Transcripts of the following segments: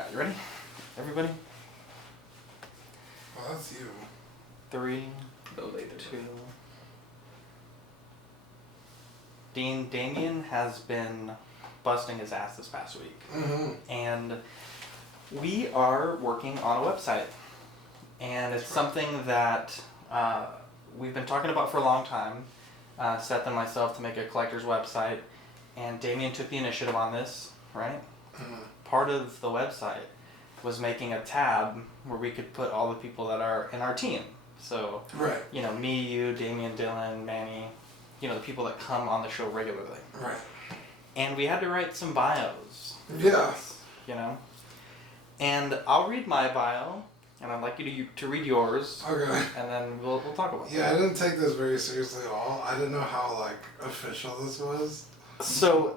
Alright, you ready? Everybody? Well, that's you. 3, 2. Damien has been busting his ass this past week. Mm-hmm. And we are working on a website. And it's something that we've been talking about for a long time. Seth and myself to make a collector's website. And Damien took the initiative on this, right? Mm-hmm. Part of the website was making a tab where we could put all the people that are in our team. So, right. You know, me, you, Damien, Dylan, Manny, you know, the people that come on the show regularly. Right. And we had to write some bios. Yeah. You know? And I'll read my bio, and I'd like you to read yours. Okay. And then we'll talk about it. Yeah, I didn't take this very seriously at all. I didn't know how, official this was. So,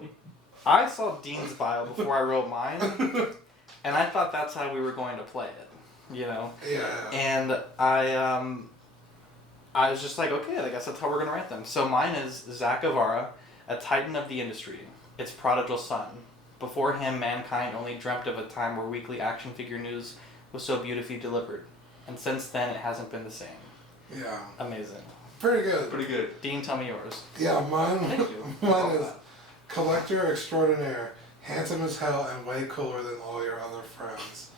I saw Dean's bio before I wrote mine, and I thought that's how we were going to play it, you know? Yeah. And I was just like, okay, I guess that's how we're going to write them. So mine is Zach Guevara, a titan of the industry, its prodigal son. Before him, mankind only dreamt of a time where weekly action figure news was so beautifully delivered. And since then, it hasn't been the same. Yeah. Amazing. Pretty good. Pretty good. Dean, tell me yours. Yeah, mine is that. collector extraordinaire, handsome as hell and way cooler than all your other friends.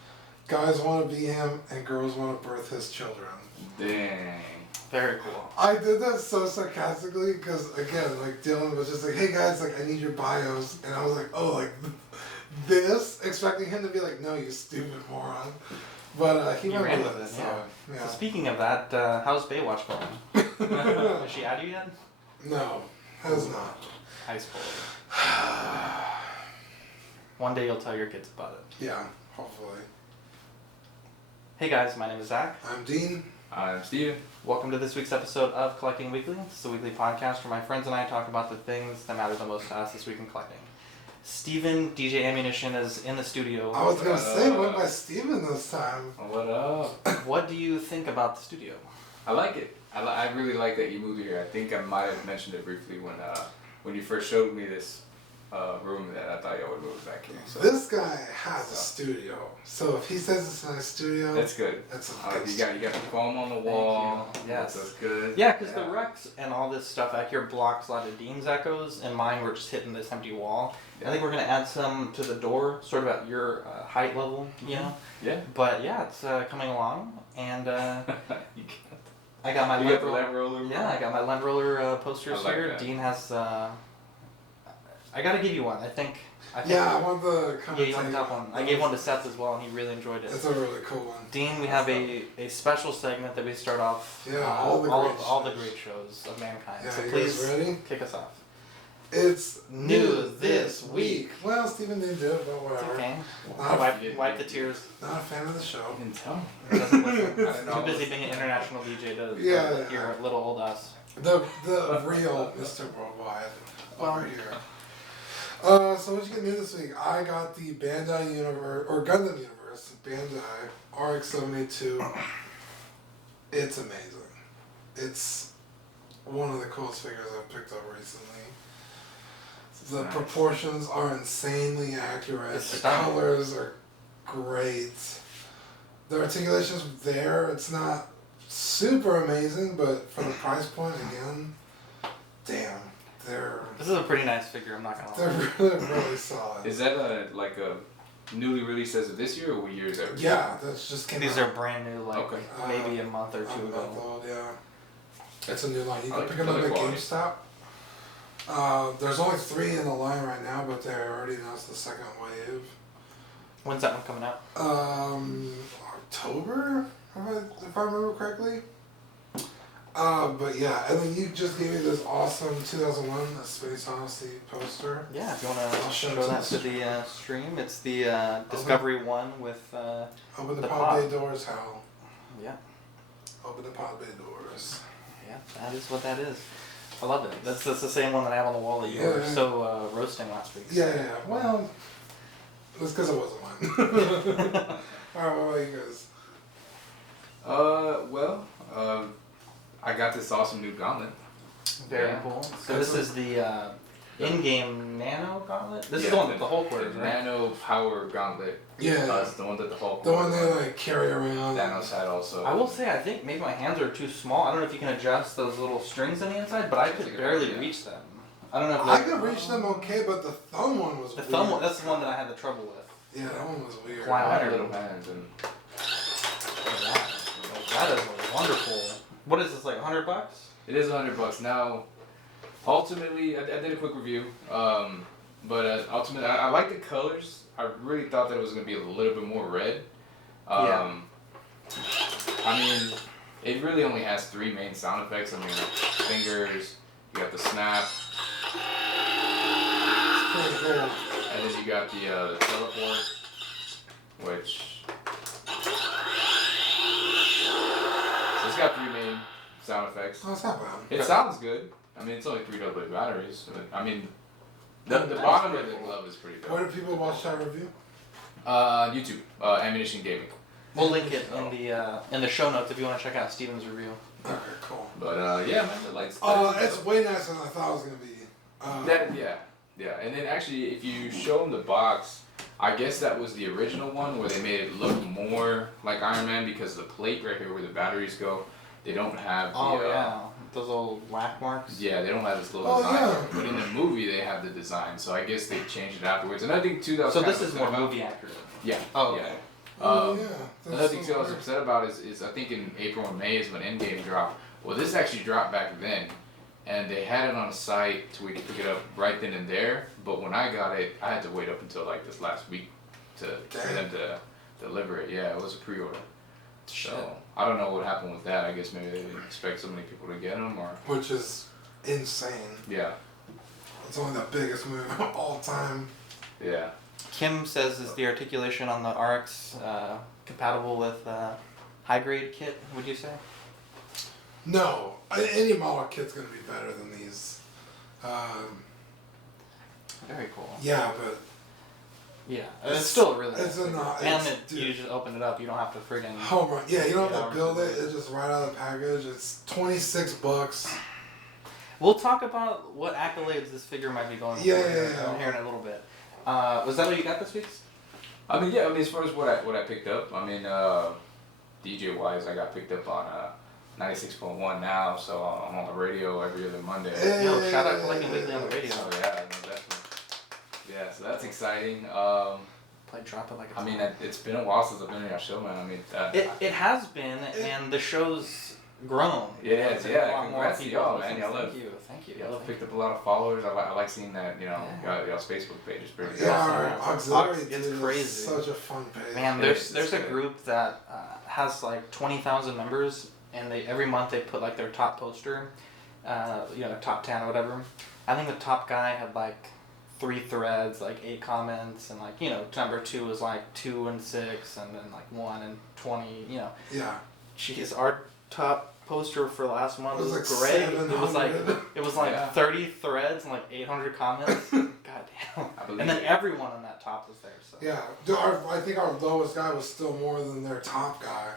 Guys want to be him and girls want to birth his children. Dang. Very cool. I did that so sarcastically because, again, Dylan was just like, hey guys, I need your bios. And I was like, oh, this? Expecting him to be like, no, you stupid moron. But he went with it, so, yeah. So speaking of that, how's Baywatch going? Has she added you yet? No, has not. High school. One day you'll tell your kids about it. Yeah, hopefully. Hey guys, my name is Zach. I'm Dean. I'm Steven. Welcome to this week's episode of Collecting Weekly. This is a weekly podcast where my friends and I talk about the things that matter the most to us this week in collecting. Steven, DJ Ammunition, is in the studio. I was going to say, it went by Steven this time. What up? What do you think about the studio? I like it. I really like that you moved here. I think I might have mentioned it briefly when you first showed me this room that I thought y'all would move back here. So. This guy has a studio, so if he says it's a nice studio, that's good. That's a good you got the foam on the wall. Yes, that's good. Yeah, because the Rex and all this stuff back here blocks a lot of Dean's echoes, and mine were just hitting this empty wall. Yeah. I think we're gonna add some to the door, sort of at your height level, you know. Yeah. But yeah, it's coming along, and I got my lent roller. Yeah, I got my lent roller posters here. That. Dean has. I gotta give you one. I think yeah, I want the kind yeah, you want the top one. I gave one to Seth as well, and he really enjoyed it. It's a really cool one. Dean, we have a special segment that we start off. Yeah, all the great shows of mankind. Yeah, so you please guys ready? Kick us off. It's new this week. Well, Steven didn't do it, but whatever. It's okay. Wipe the tears. Not a fan of the show. You can tell. Doesn't listen. Too busy being an international DJ to hear little old us. The real Mr. Worldwide over here. So what you get new this week? I got the Bandai Universe, or Gundam Universe, Bandai RX-72. It's amazing. It's one of the coolest figures I've picked up recently. The proportions are insanely accurate. The colors are great. The articulation's there. It's not super amazing, but for the price point, again, damn. This is a pretty nice figure, I'm not gonna lie. They're really solid. Is that a newly released as of this year, or what year is that? Yeah, that's just came These out. are brand new, maybe a month or two ago. Old, yeah. It's a new line. You can like pick them up at quality. GameStop. There's only 3 in the line right now, but they already announced the second wave. When's that one coming out? October, if I remember correctly. But yeah, and then you just gave me this awesome 2001 Space Odyssey poster. Yeah, if you want to show that to the stream, it's the Discovery 1 with Open the pod bay doors, Hal. Yeah. Open the pod bay doors. Yeah, that is what that is. I love it. That's the same one that I have on the wall that you were so roasting last week. Yeah. Well, it's because it wasn't mine. Alright, what about you guys? I got this awesome new gauntlet. Very cool. So this is the in-game Nano Gauntlet? This is the one that the Hulk wears, the right? Nano Power Gauntlet. Yeah. It's the one that the Hulk The one wore. they like carry around. Thanos had also. I will say, I think maybe my hands are too small. I don't know if you can adjust those little strings on the inside, but I could barely reach them. I don't know if I could reach them okay, but the thumb one was the weird. thumb one, that's the one that I had the trouble with. Yeah, that one was weird. Wow. I had little hands and. That is wonderful. What is this, like $100? It is $100 now. Ultimately, I did a quick review, but ultimately, I like the colors. I really thought that it was gonna be a little bit more red. I mean, it really only has 3 main sound effects. I mean, fingers. You got the snap. It's pretty cool. And then you got the teleport, which. So it's got 3 main sound effects. Oh, it's not bad. It sounds good. I mean, it's only 3 AA batteries. But, I mean, the bottom of the glove is pretty Where dope. do people watch that review? YouTube, Ammunition Gaming. We'll link it in the show notes if you want to check out Steven's review. Okay, cool. But yeah, man, the lights. It's way nicer than I thought it was gonna be. Yeah, and then actually, if you show them the box, I guess that was the original one where they made it look more like Iron Man because the plate right here where the batteries go, they don't have the. Oh yeah, those little whack marks. Yeah, they don't have this little design. Yeah. But in the movie, they have the design, so I guess they changed it afterwards. And I think too, that was So kind this of is upset more about- movie accurate. Yeah. Oh, yeah. okay. Another thing too I was upset about is I think in April and May is when Endgame dropped. Well, this actually dropped back then, and they had it on a site to where you could pick it up right then and there. But when I got it, I had to wait up until like this last week for them to deliver it. Yeah, it was a pre-order. So I don't know what happened with that. I guess maybe they didn't expect so many people to get them, or Which is insane. yeah, It's only the biggest movie of all time. yeah. Kim says, is the articulation on the RX compatible with high grade kit, would you say? No, any model kit's gonna be better than these. Very cool. Yeah, but Yeah, it's still a really it's nice a not. figure. It's, And you just open it up, you don't have to friggin' home run. Yeah, you don't have to hours build to it. do it. It's just right out of the package. It's $26. We'll talk about what accolades this figure might be going for Yeah. here in a little bit. Was that what you got this week? I mean, yeah. I mean, as far as what I picked up, I mean, DJ wise, I got picked up on 96.1 now, so I'm on the radio every other Monday. Hey. Yo, shout out Collecting Weekly on the radio. So yeah, no, definitely. Yeah, so that's exciting. Play Drop It Like It's I mean, Hot. it's been a while since I've been on your show, man. I mean, It has been, and the show's grown. Yeah, It's yeah, a lot more congrats to people y'all, man. listen. Y'all Thank you. y'all have picked up a lot of followers. I like seeing that, you know, y'all's Facebook page is pretty good. Yeah, awesome. our auxiliary It's dude crazy. is such a fun page. Man, It's there's a good. group that has like 20,000 members, and they every month they put like their top poster, their top 10 or whatever. I think the top guy had like 3 threads, like 8 comments, and like number 2 was like 2 and 6, and then like 1 and 20. Yeah. Jeez, our top poster for last month It was was like great. 700. It was like Yeah. 30 threads and like 800 comments. God damn. I believe And then it. everyone on that top was there. So Yeah. I think our lowest guy was still more than their top guy.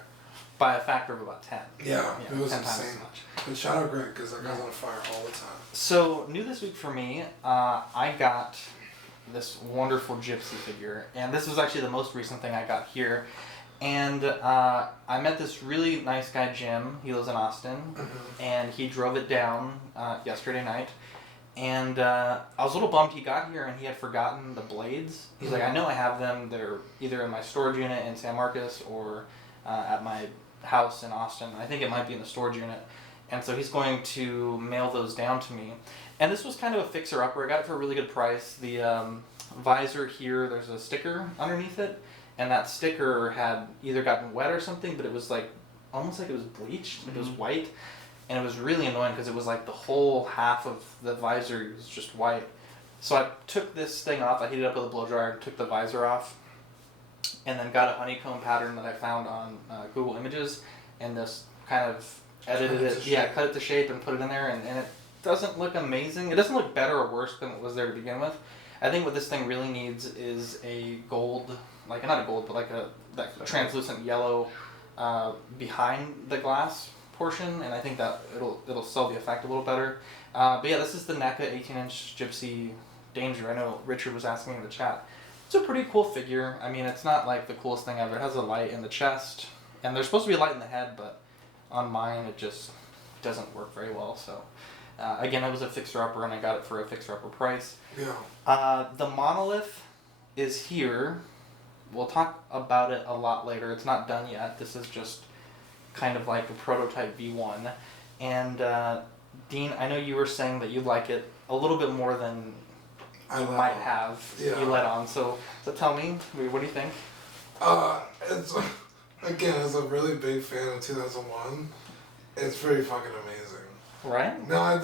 by a factor of about 10. Yeah, it was 10 times insane. as much. But shout out Greg, because that guy's on fire all the time. So, new this week for me, I got this wonderful gypsy figure. And this was actually the most recent thing I got here. And I met this really nice guy, Jim. He lives in Austin. And he drove it down yesterday night. And I was a little bummed he got here and he had forgotten the blades. He's like, I know I have them. They're either in my storage unit in San Marcos or at my house in Austin. I think it might be in the storage unit. And so he's going to mail those down to me. And this was kind of a fixer-upper. I got it for a really good price. The visor here, there's a sticker underneath it. And that sticker had either gotten wet or something, but it was like, almost like it was bleached. It was white. And it was really annoying because it was like the whole half of the visor was just white. So I took this thing off, I heated it up with a blow dryer, took the visor off, and then got a honeycomb pattern that I found on Google Images, and just kind of edited it, cut it to shape and put it in there, and it doesn't look amazing. It doesn't look better or worse than it was there to begin with. I think what this thing really needs is a gold, like not a gold, but like that translucent yellow behind the glass portion, and I think that it'll sell the effect a little better. But yeah, this is the NECA 18-inch Gypsy Danger. I know Richard was asking in the chat. It's a pretty cool figure. I mean, it's not like the coolest thing ever. It has a light in the chest, and there's supposed to be a light in the head, but on mine it just doesn't work very well. So again, it was a fixer-upper, and I got it for a fixer-upper price. Yeah. The monolith is here. We'll talk about it a lot later. It's not done yet. This is just kind of like a prototype V1. And Dean, I know you were saying that you like it a little bit more than you might have. Yeah. You let on. So tell me, what do you think? It's again, as a really big fan of 2001, it's pretty fucking amazing. Right? No, I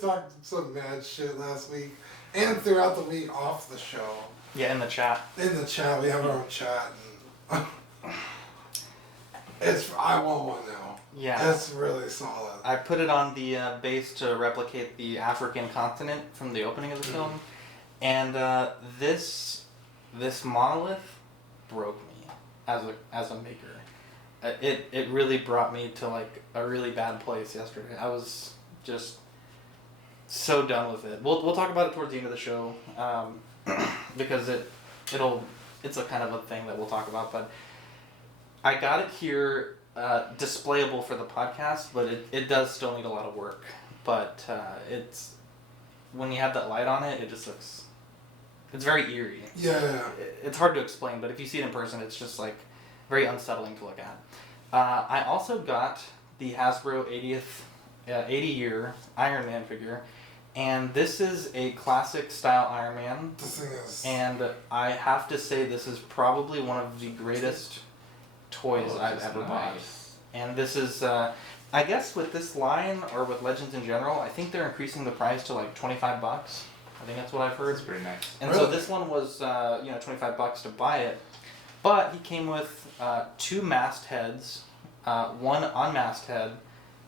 talked some mad shit last week and throughout the week off the show. Yeah, in the chat. In the chat, we have our own chat. And I want one now. Yeah. It's really solid. I put it on the base to replicate the African continent from the opening of the film, and this monolith broke me as a maker. It really brought me to like a really bad place yesterday. I was just so done with it. We'll talk about it towards the end of the show, because it's a kind of a thing that we'll talk about. But I got it here. Displayable for the podcast, but it does still need a lot of work. But it's when you have that light on it, it just looks. It's very eerie. Yeah. It's hard to explain, but if you see it in person, it's just like very unsettling to look at. I also got the Hasbro 80-year Iron Man figure, and this is a classic style Iron Man. This thing is. And I have to say, this is probably one of the greatest toys I've ever bought. And this is, I guess with this line, or with Legends in general, I think they're increasing the price to like $25. I think that's what I've heard. It's pretty nice. And Really? so this one was, $25 to buy it. But he came with 2 mast heads, 1 unmasked head,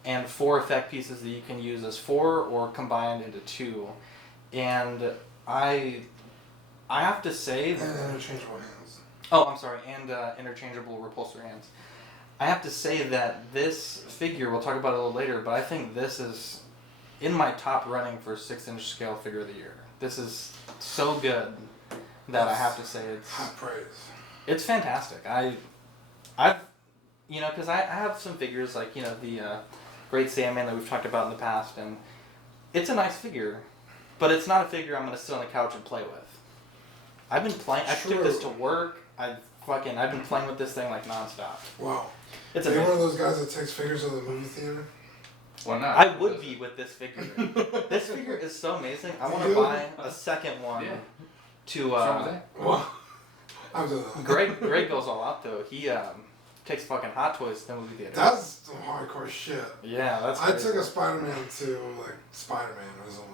and 4 effect pieces that you can use as 4 or combined into 2. And I have to say And that... interchangeable hands. Oh, I'm sorry, and interchangeable repulsor hands. I have to say that this figure, we'll talk about it a little later, but I think this is in my top running for 6-inch scale figure of the year. This is so good that I have to say High praise. it's fantastic. I've because I have some figures like the Great Sandman that we've talked about in the past, and it's a nice figure, but it's not a figure I'm gonna sit on the couch and play with. I've been playing. I took this to work. I've been playing with this thing like nonstop. Wow. It's Are you amazing. one of those guys that takes figures to the movie theater? Why not? I would be with this figure. This figure is so amazing. I want to buy a second one. Yeah. To What's wrong with that? Well, I'm doing that. Greg goes all out though. He takes fucking Hot Toys to the movie theater. That's some hardcore shit. Yeah, that's. I crazy. took a Spiderman to like Spiderman or something.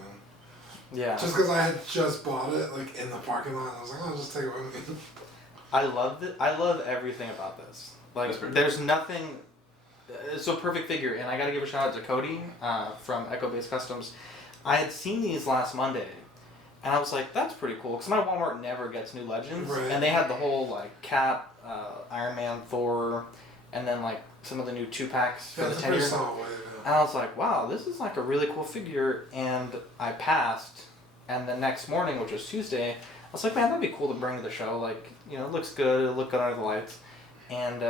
Yeah. Just because I had just bought it like in the parking lot, I was like, I'll just take it with me. I loved it. I love everything about this. Like, there's nothing. It's a perfect figure, and I got to give a shout out to Cody from Echo Base Customs. I had seen these last Monday, and I was like, "That's pretty cool," because my Walmart never gets new Legends, Right. and they had the whole like Cap, Iron Man, Thor, and then like some of the new 2-packs for Yeah, the that's a 10 pretty years. solid way to do And I was like, "Wow, this is like a really cool figure," and I passed. And the next morning, which was Tuesday, I was like, "Man, that'd be cool to bring to the show. Like, it looks good. It'll look good under the lights." And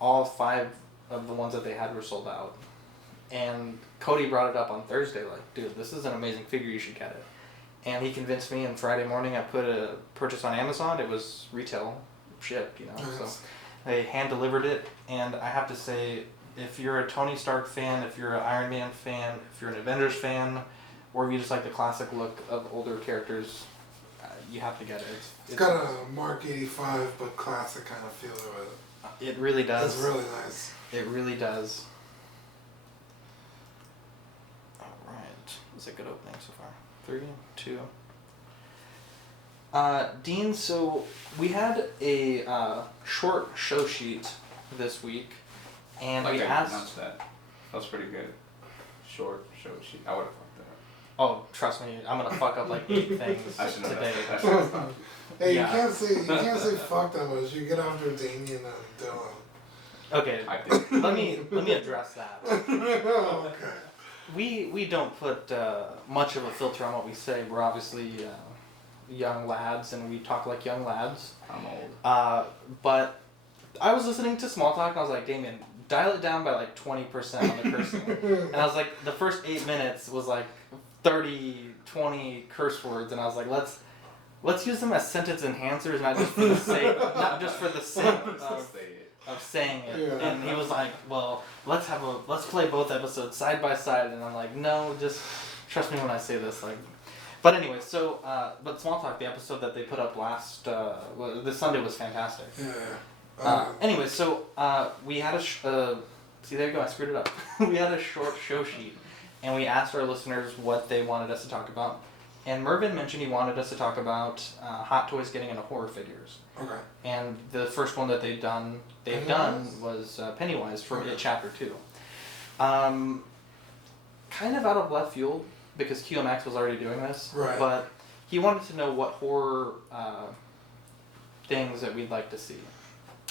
all 5 of the ones that they had were sold out. And Cody brought it up on Thursday, like, "Dude, this is an amazing figure. You should get it." And he convinced me. And Friday morning, I put a purchase on Amazon. It was retail shipped, Nice. So they hand delivered it. And I have to say, if you're a Tony Stark fan, if you're an Iron Man fan, if you're an Avengers fan, or if you just like the classic look of older characters, you have to get it. It's got a Mark 85 but classic kind of feel to it. It really does. It's really nice. It really does. Alright. It's a good opening so far. 3, 2. Dean, so we had a short show sheet this week, and Like we I asked... announced that. That was pretty good. Short show sheet. I would have fucked that up. Oh, trust me, I'm gonna fuck up like 8 things I should know today. that. I should have stopped. Hey, Yeah. you can't say fuck that much. You get after Damien and Dylan. Okay, I did. let me address that. Okay. we don't put much of a filter on what we say. We're obviously young lads, and we talk like young lads. I'm old. But I was listening to Small Talk, and I was like, Damien, dial it down by like 20% on the cursing. And I was like, the first 8 minutes was like 30, 20 curse words, and I was like, let's use them as sentence enhancers, not just for the sake, of saying it. Yeah. And he was like, well, let's play both episodes side by side. And I'm like, no, just trust me when I say this. Like, but anyway, so but Small Talk, the episode that they put up this Sunday was fantastic. Yeah. Anyway, so we had see, there you go, I screwed it up. We had a short show sheet, and we asked our listeners what they wanted us to talk about. And Mervin mentioned he wanted us to talk about Hot Toys getting into horror figures. Okay. And the first one that they've done was Pennywise for Chapter 2. Kind of out of left field, because QMX was already doing this. Right. But he wanted to know what horror things that we'd like to see.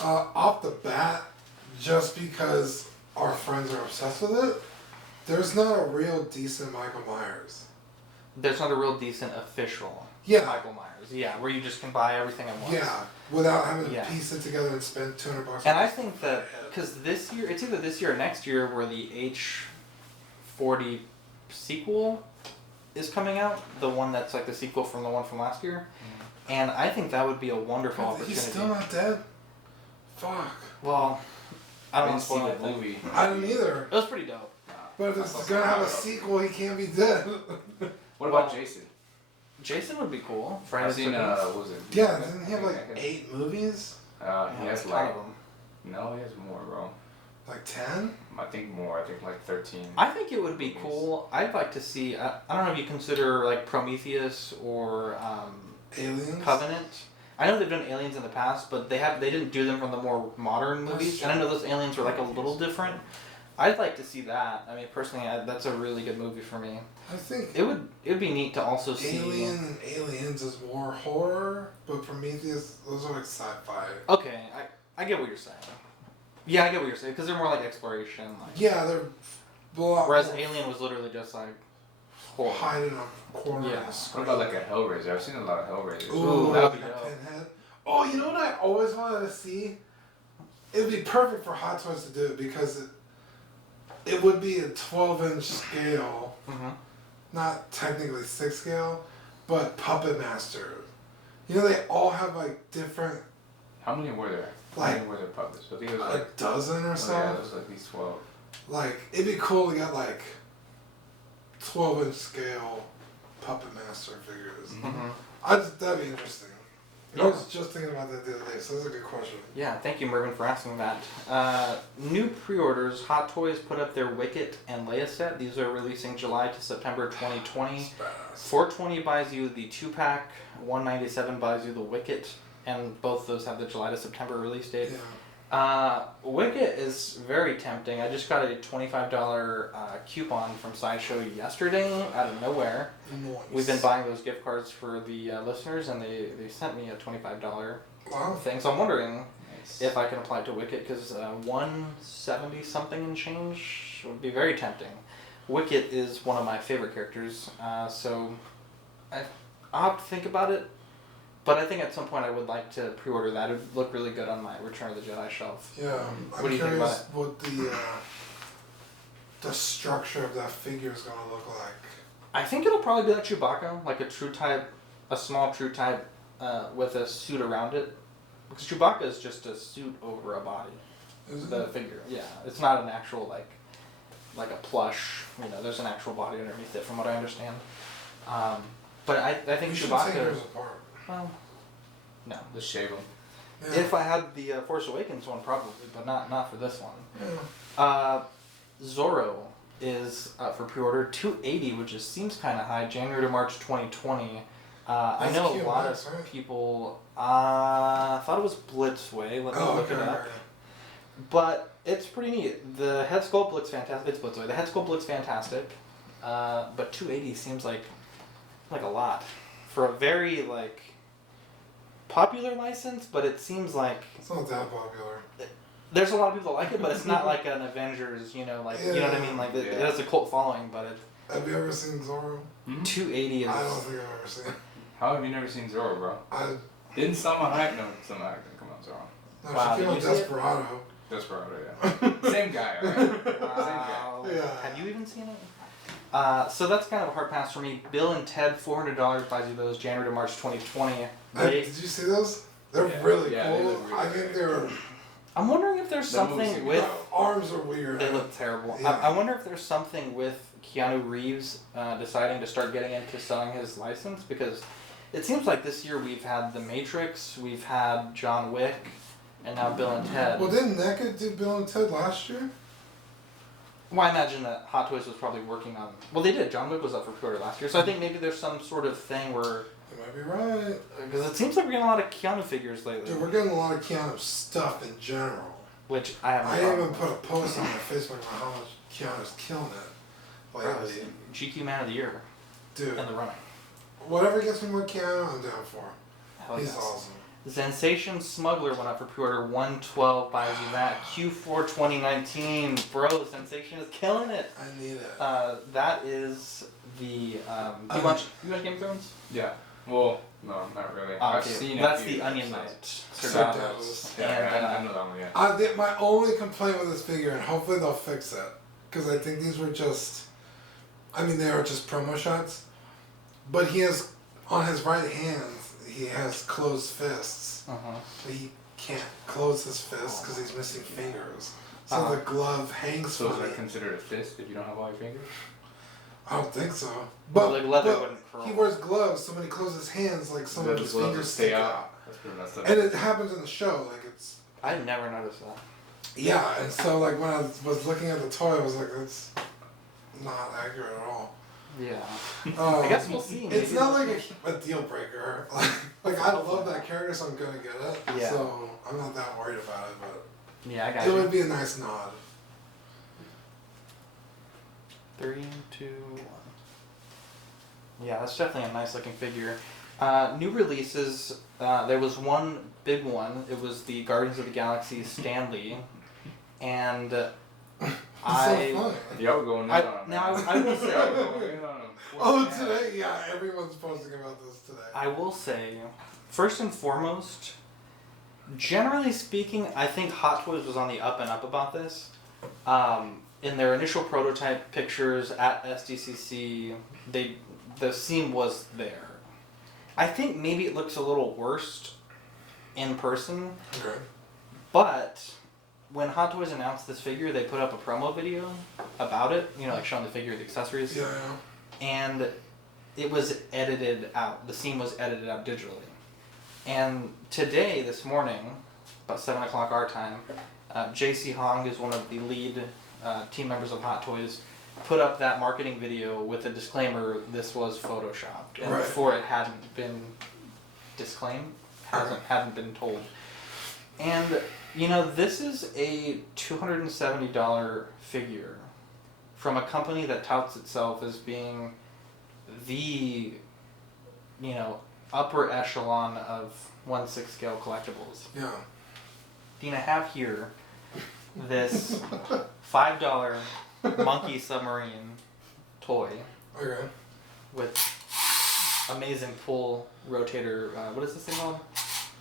Off the bat, just because our friends are obsessed with it, there's not a real decent Michael Myers. There's not a real decent official Michael Myers. Yeah, where you just can buy everything at once. Yeah, without having to piece it together and spend $200. And I think that, because this year, it's either this year or next year where the H40 sequel is coming out, the one that's like the sequel from the one from last year. And I think that would be a wonderful opportunity. He's still not dead? Fuck. Well, I don't didn't see want to the spoil movie. I didn't either. It was pretty dope. But if it's gonna have a sequel, he can't be dead. What about Jason? Jason would be cool. I've seen, what was it? Yeah, doesn't he have like 8 movies? He has ton like, of them. no, he has more, bro. Like 10? I think more. I think like 13. I think it would be cool. I'd like to see. I don't know if you consider like Prometheus or Aliens? Covenant. I know they've done aliens in the past, but they didn't do them from the more modern movies. And I know those aliens were like a little different. I'd like to see that. I mean, personally, that's a really good movie for me. I think it'd be neat to also see. Alien and Aliens is more horror, but Prometheus, those are like sci-fi. Okay, I get what you're saying. Yeah, I get what you're saying, because they're more like exploration. Like, yeah, they're a lot whereas more Alien was literally just like horror. hiding in a corner of the What screen. about like a Hellraiser? I've seen a lot of Hellraisers. Ooh, that'd be like a dope. Pinhead. Oh, you know what I always wanted to see? It'd be perfect for Hot Toys to do it because it would be a 12-inch scale, not technically 6 scale, but Puppet Master. You know, they all have like different. How many were there? How many were there puppets? I think it was a dozen or so. Yeah, it was like these 12. Like, it'd be cool to get like 12-inch scale Puppet Master figures. That'd be interesting. I was just thinking about that the other day, so that's a good question. Yeah, thank you, Mervin, for asking that. New pre-orders. Hot Toys put up their Wicket and Leia set. These are releasing July to September 2020. $420 buys you the 2-pack. $197 buys you the Wicket, and both those have the July to September release date. Yeah. Wicket is very tempting. I just got a $25 coupon from Sideshow yesterday out of nowhere. Nice. We've been buying those gift cards for the listeners, and they sent me a $25 thing. So I'm wondering if I can apply it to Wicket, because 170 something and change would be very tempting. Wicket is one of my favorite characters, so I'll have to think about it. But I think at some point I would like to pre-order that. It would look really good on my Return of the Jedi shelf. Yeah, What do you think about it? What the structure of that figure is gonna look like. I think it'll probably be like Chewbacca, like a small true type with a suit around it. Because Chewbacca is just a suit over a body. Is The it? figure, yeah. It's not an actual like a plush. You know, there's an actual body underneath it, from what I understand. But I think We should Chewbacca. take yours apart. Well, no. Just shave them. Yeah. If I had the Force Awakens one, probably, but not for this one. Yeah. Zorro is for pre-order $280, which seems kind of high. January to March 2020. I That's know cute, a lot nice, of right? people. I thought it was Blitzway. Let me look it up. But it's pretty neat. The head sculpt looks fantastic. It's Blitzway. The head sculpt looks fantastic. But $280 seems like a lot for a very popular license. But it seems like It's not that popular. there's a lot of people that like it, but it's not like an Avengers, you know, like you know what I mean? Like it has a cult following, but it. Have you ever seen Zorro? 280 is. I don't think I've ever seen it. How have you never seen Zorro, bro? Didn't Salma Hayek? No, Salma Hayek didn't come out Zorro. No, Wow, she came did on you see it? Desperado. Desperado, yeah. Same guy, right? Wow. Yeah. Have you even seen it? So that's kind of a hard pass for me. Bill and Ted, $400 buys you those January to March 2020. Did you see those? They're really they cool. look really I think they're. I'm wondering if there's something with. The arms are weird. They look terrible. Yeah. I wonder if there's something with Keanu Reeves deciding to start getting into selling his license, because it seems like this year we've had The Matrix, we've had John Wick, and now Bill and Ted. Well, didn't NECA do Bill and Ted last year? Well, I imagine that Hot Toys was probably working on. Well, they did. John Wick was up for pre-order last year, so I think maybe there's some sort of thing where. You might be right. Because it seems like we're getting a lot of Keanu figures lately. Dude, we're getting a lot of Keanu stuff in general. Which I have. I even put a post on my Facebook about how much Keanu's killing it lately. GQ Man of the Year. Dude, In the running. whatever gets me more Keanu, I'm down for. Hell He's yes. awesome. Sensation Smuggler went up for pre-order. 112 buys you that. Q4 2019. Bro, Sensation is killing it. I need it. That is the. You watch Game of Thrones? Yeah. Well, no, not really. Oh, I've okay. seen it. That's the Onion Knight. Sir Davos. Yeah, And, I know that one, yeah. My only complaint with this figure, and hopefully they'll fix it, because I think these were just. I mean, they are just promo shots. But he has, on his right hand, he has closed fists. But he can't close his fists because he's missing fingers. So the glove hangs So is funny. that considered a fist if you don't have all your fingers? I don't think so. But, Like leather but wouldn't curl. he wears gloves, so when he closes his hands, like some of his fingers stick out. That's pretty messed up. And it happens in the show, like it's. I never noticed that. Yeah, and so like when I was looking at the toy, I was like, that's not accurate at all. Yeah. I guess we'll see. It's Maybe not like a deal breaker. Like I love that character, so I'm gonna get it. Yeah. So I'm not that worried about it, but Yeah, I got it you. would be a nice nod. 3, 2, 1. Yeah, that's definitely a nice looking figure. New releases. There was one big one. It was the Guardians of the Galaxy Stanley, and I. So fun. Y'all going in on him. Now man. I will say. Y'all going in on him. Oh, today? Yeah, everyone's posting about this today. I will say, first and foremost, generally speaking, I think Hot Toys was on the up and up about this. In their initial prototype pictures at SDCC, the seam was there. I think maybe it looks a little worse in person, Okay. but when Hot Toys announced this figure, they put up a promo video about it, you know, like showing the figure, the accessories. Yeah. And it was edited out. The scene was edited out digitally. And today, this morning, about 7 o'clock our time, JC Hong is one of the lead team members of Hot Toys, put up that marketing video with a disclaimer, this was photoshopped. And Right. before it hadn't been disclaimed, hadn't been told. And, you know, this is a $270 figure from a company that touts itself as being the, you know, upper echelon of 1/6 scale collectibles. Yeah. Dean, I have here this $5 monkey submarine toy Okay. with amazing pull rotator. What is this thing called?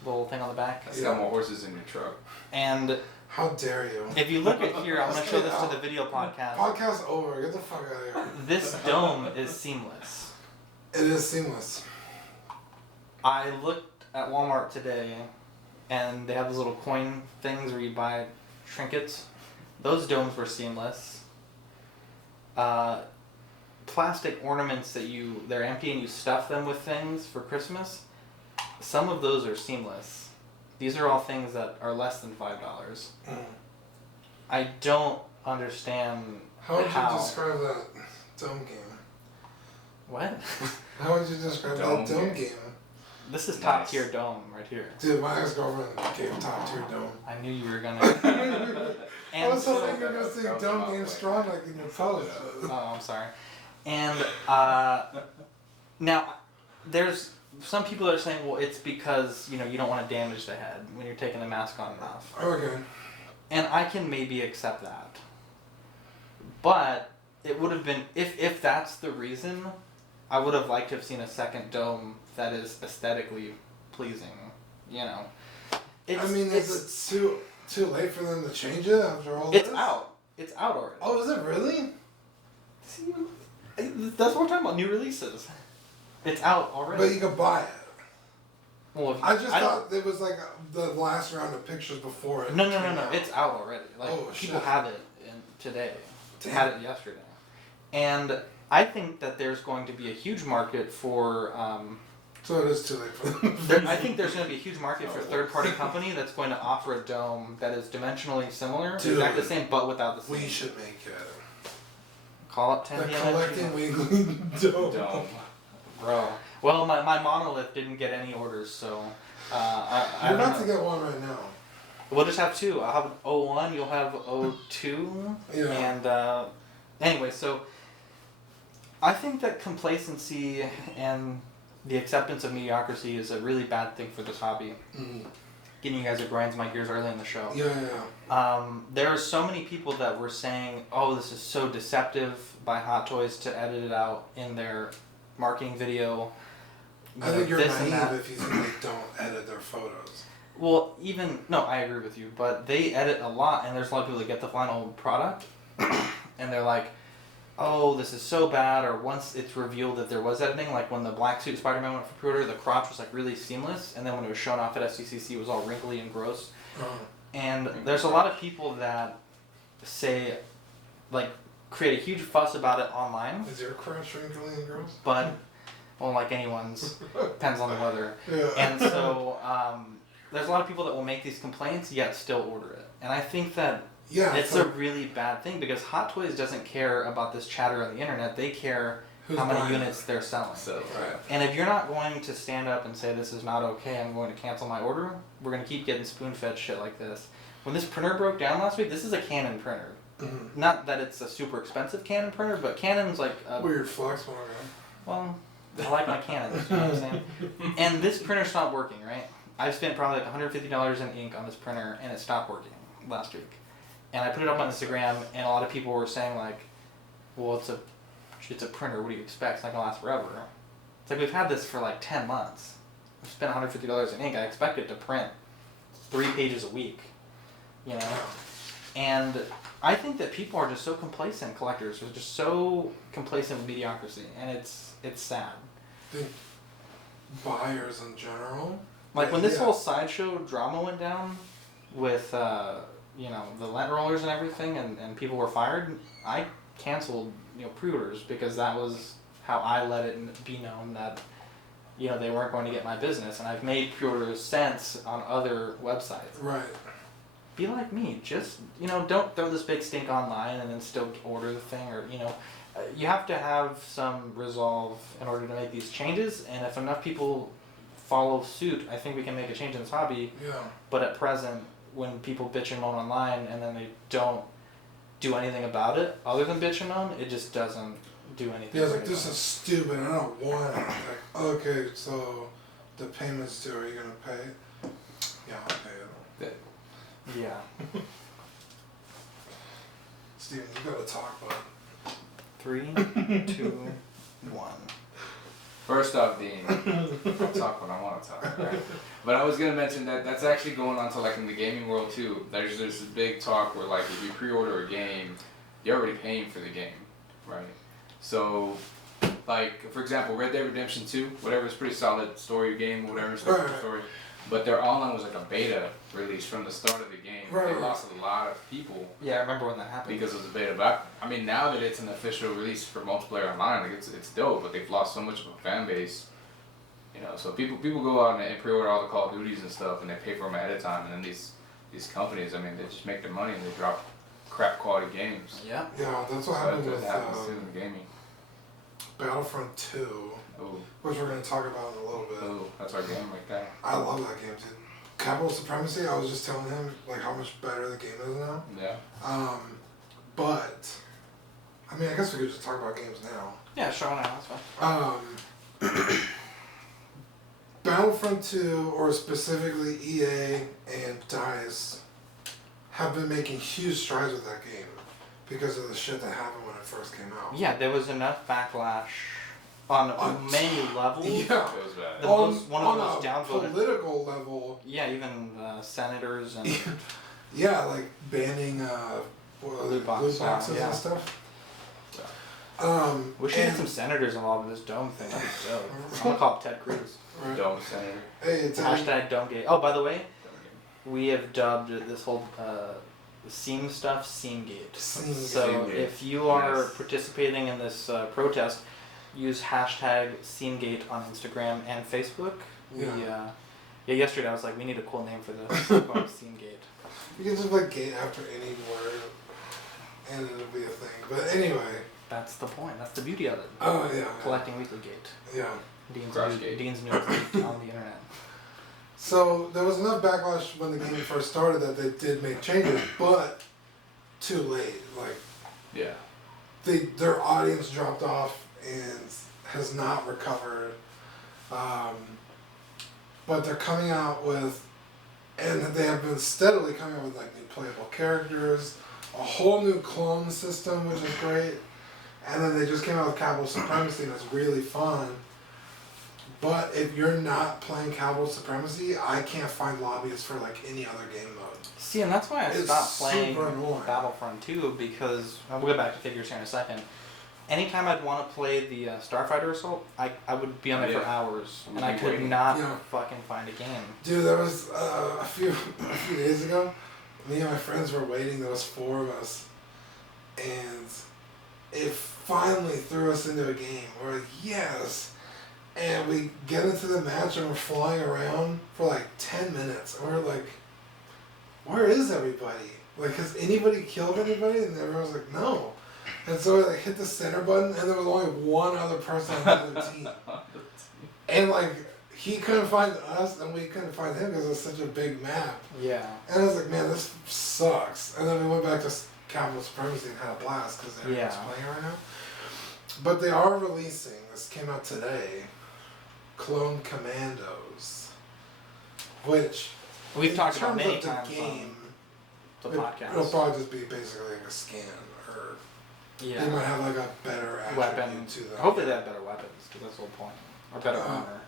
The little thing on the back. That's got more horses in your truck. And How dare you? if you look at here, I'm going to show this to the video podcast. Podcast over. Get the fuck out of here. This dome is seamless. It is seamless. I looked at Walmart today, and they have those little coin things where you buy trinkets. Those domes were seamless. Plastic ornaments they're empty and you stuff them with things for Christmas. Some of those are seamless. These are all things that are less than $5. I don't understand How would you describe that dome game? What? How would you describe Dome that dome game. game? This is top Nice. tier dome right here. Dude, my ex-girlfriend gave top tier dome. I knew you were gonna. I And was so, hoping you were going to say dome game strong like in your post. oh, I'm sorry. And now, there's some people that are saying, well, it's because you don't want to damage the head when you're taking the mask on and off. Okay. And I can maybe accept that. But it would have been, if that's the reason, I would have liked to have seen a second dome that is aesthetically pleasing, you know. Is it too late for them to change it after all it's this? out. It's out already. Oh, is it really? See, that's what we're talking about, new releases. It's out already. But you could buy it. Well, I thought it was like the last round of pictures before it. No. It's out already. Like, people have it today. Damn. Had it yesterday. And I think that there's going to be a huge market for... so it is too late for them. I think there's going to be a huge market for a third-party company that's going to offer a dome that is dimensionally similar, exactly the same, but without the same. We should make it. Call up 10 The p.m. Collecting Weekly Dome. Bro. Well, my monolith didn't get any orders, so... You're about to get one right now. We'll just have two. I'll have 01, you'll have 02. Yeah. And anyway, so I think that complacency and the acceptance of mediocrity is a really bad thing for this hobby. Mm. Getting you guys to grind my gears early in the show. Yeah. There are so many people that were saying, oh, this is so deceptive by Hot Toys to edit it out in their marketing video. I think you're naive if you think they don't edit their photos. Well, no, I agree with you, but they edit a lot, and there's a lot of people that get the final product, and they're like, oh, this is so bad, or once it's revealed that there was editing, like when the black suit Spiderman went for pre-order, the crotch was like really seamless, and then when it was shown off at SCCC, it was all wrinkly and gross. And there's a lot of people that say, like, create a huge fuss about it online. Is your crotch wrinkly and gross? But, well, like anyone's, depends on the weather. Yeah. And so, there's a lot of people that will make these complaints yet still order it. And I think that it's a really bad thing because Hot Toys doesn't care about this chatter on the internet. They care how many units they're selling. Right. And if you're not going to stand up and say this is not okay, I'm going to cancel my order, we're going to keep getting spoon-fed shit like this. When this printer broke down last week, this is a Canon printer. Mm-hmm. Not that it's a super expensive Canon printer, but Canon's like a... Weird flex one. Well, I like my Canons, you know what I'm saying? And this printer stopped working, right? I've spent probably like $150 in ink on this printer, and it stopped working last week. And I put it up on Instagram, and a lot of people were saying like, well, it's a printer, what do you expect? It's not going to last forever. It's like, we've had this for like 10 months. I've spent $150 in ink. I expect it to print 3 pages a week, you know? And I think that people are just so complacent, collectors are just so complacent with mediocrity, and it's sad. I think buyers in general. Like when this whole sideshow drama went down with, the lint rollers and everything, and people were fired, I canceled, pre-orders because that was how I let it be known that, they weren't going to get my business. And I've made pre-orders since on other websites. Right. Be like me. Just, don't throw this big stink online and then still order the thing, or, you have to have some resolve in order to make these changes. And if enough people follow suit, I think we can make a change in this hobby. Yeah. But at present, when people bitch and moan online and then they don't do anything about it other than bitch and moan, it just doesn't do anything. Yeah, it's like, this is stupid, I don't want it. Like, okay, so the payment's due, are you gonna pay? Yeah, I'll pay it. Yeah. Steven, you gotta talk, bud. 3, 2, 1. First off, Dean, I'll talk when I want to talk, right? But I was going to mention that that's actually going on to, like, in the gaming world, too. There's this big talk where, like, if you pre-order a game, you're already paying for the game, right? So, like, for example, Red Dead Redemption 2, whatever, it's a pretty solid story game, whatever, story. But their online was like a beta release from the start of the game. Right. They lost a lot of people. Yeah, I remember when that happened. Because it was a beta. But I mean, now that it's an official release for multiplayer online, like it's dope. But they've lost so much of a fan base. So people go out and pre-order all the Call of Duties and stuff, and they pay for them ahead of time. And then these companies, I mean, they just make their money and they drop crap quality games. Yeah. Yeah, that's what happened with happens too in gaming. Battlefront 2. Ooh. Which we're going to talk about in a little bit. Ooh, that's our game right there. I love that game, dude. Capital Supremacy, I was just telling him like how much better the game is now. Yeah. But I mean, I guess we could just talk about games now. Yeah, sure, now, that's fine. Battlefront 2, or specifically EA and DICE, have been making huge strides with that game because of the shit that happened when it first came out. Yeah, there was enough backlash on many levels. Yeah. It was bad. One of the most on a downvoted. political level. Yeah, even senators and. Yeah, like banning Loot boxes and yeah. stuff. We should get some senators involved in this dome thing. That'd be dope. I'm gonna call up Ted Cruz. Right. Dome Senator. Hey, it's Hashtag Domegate. Oh, by the way, we have dubbed this whole Seam stuff Seamgate. Seamgate. So Seamgate. if you are Yes. participating in this protest, use hashtag Seamgate on Instagram and Facebook. Yeah. Yesterday I was like, we need a cool name for this. Called Seamgate. You can just put gate after any word, and it'll be a thing. But anyway. That's the point. That's the beauty of it. Oh yeah. Collecting weekly gate. Yeah. Crossgate. Dean's new on the internet. So there was enough backlash when the game first started that they did make changes, but too late. Like Yeah. their audience dropped off and has not recovered. But they're coming out with, and they have been steadily coming out with like new playable characters, a whole new clone system, which is great. And then they just came out with Capital Supremacy, and it's really fun. But if you're not playing Capital Supremacy, I can't find lobbies for like any other game mode. See, and that's why I It's stopped playing super annoying. Battlefront 2 because we'll go back to figures here in a second. Anytime I'd want to play the Starfighter Assault, I would be on there for hours, and I could not fucking find a game. Dude, there was a few days ago, me and my friends were waiting. There was 4 of us, and it finally threw us into a game. We're like, yes, and we get into the match and we're flying around for like 10 minutes, and we're like, where is everybody? Like, has anybody killed anybody? And everyone was like, no. And so we like hit the center button, and there was only one other person on the other team. And like, he couldn't find us, and we couldn't find him because it was such a big map. Yeah. And I was like, man, this sucks. And then we went back to Capital Supremacy and had a blast because everyone's playing right now. But they are releasing, this came out today, Clone Commandos, which We've in talked about terms many of times the game, on the podcast. it'll probably just be basically like a scan, or they might have like a better attribute weapon to them. Hopefully they have better weapons, because that's the whole point. Or better armor.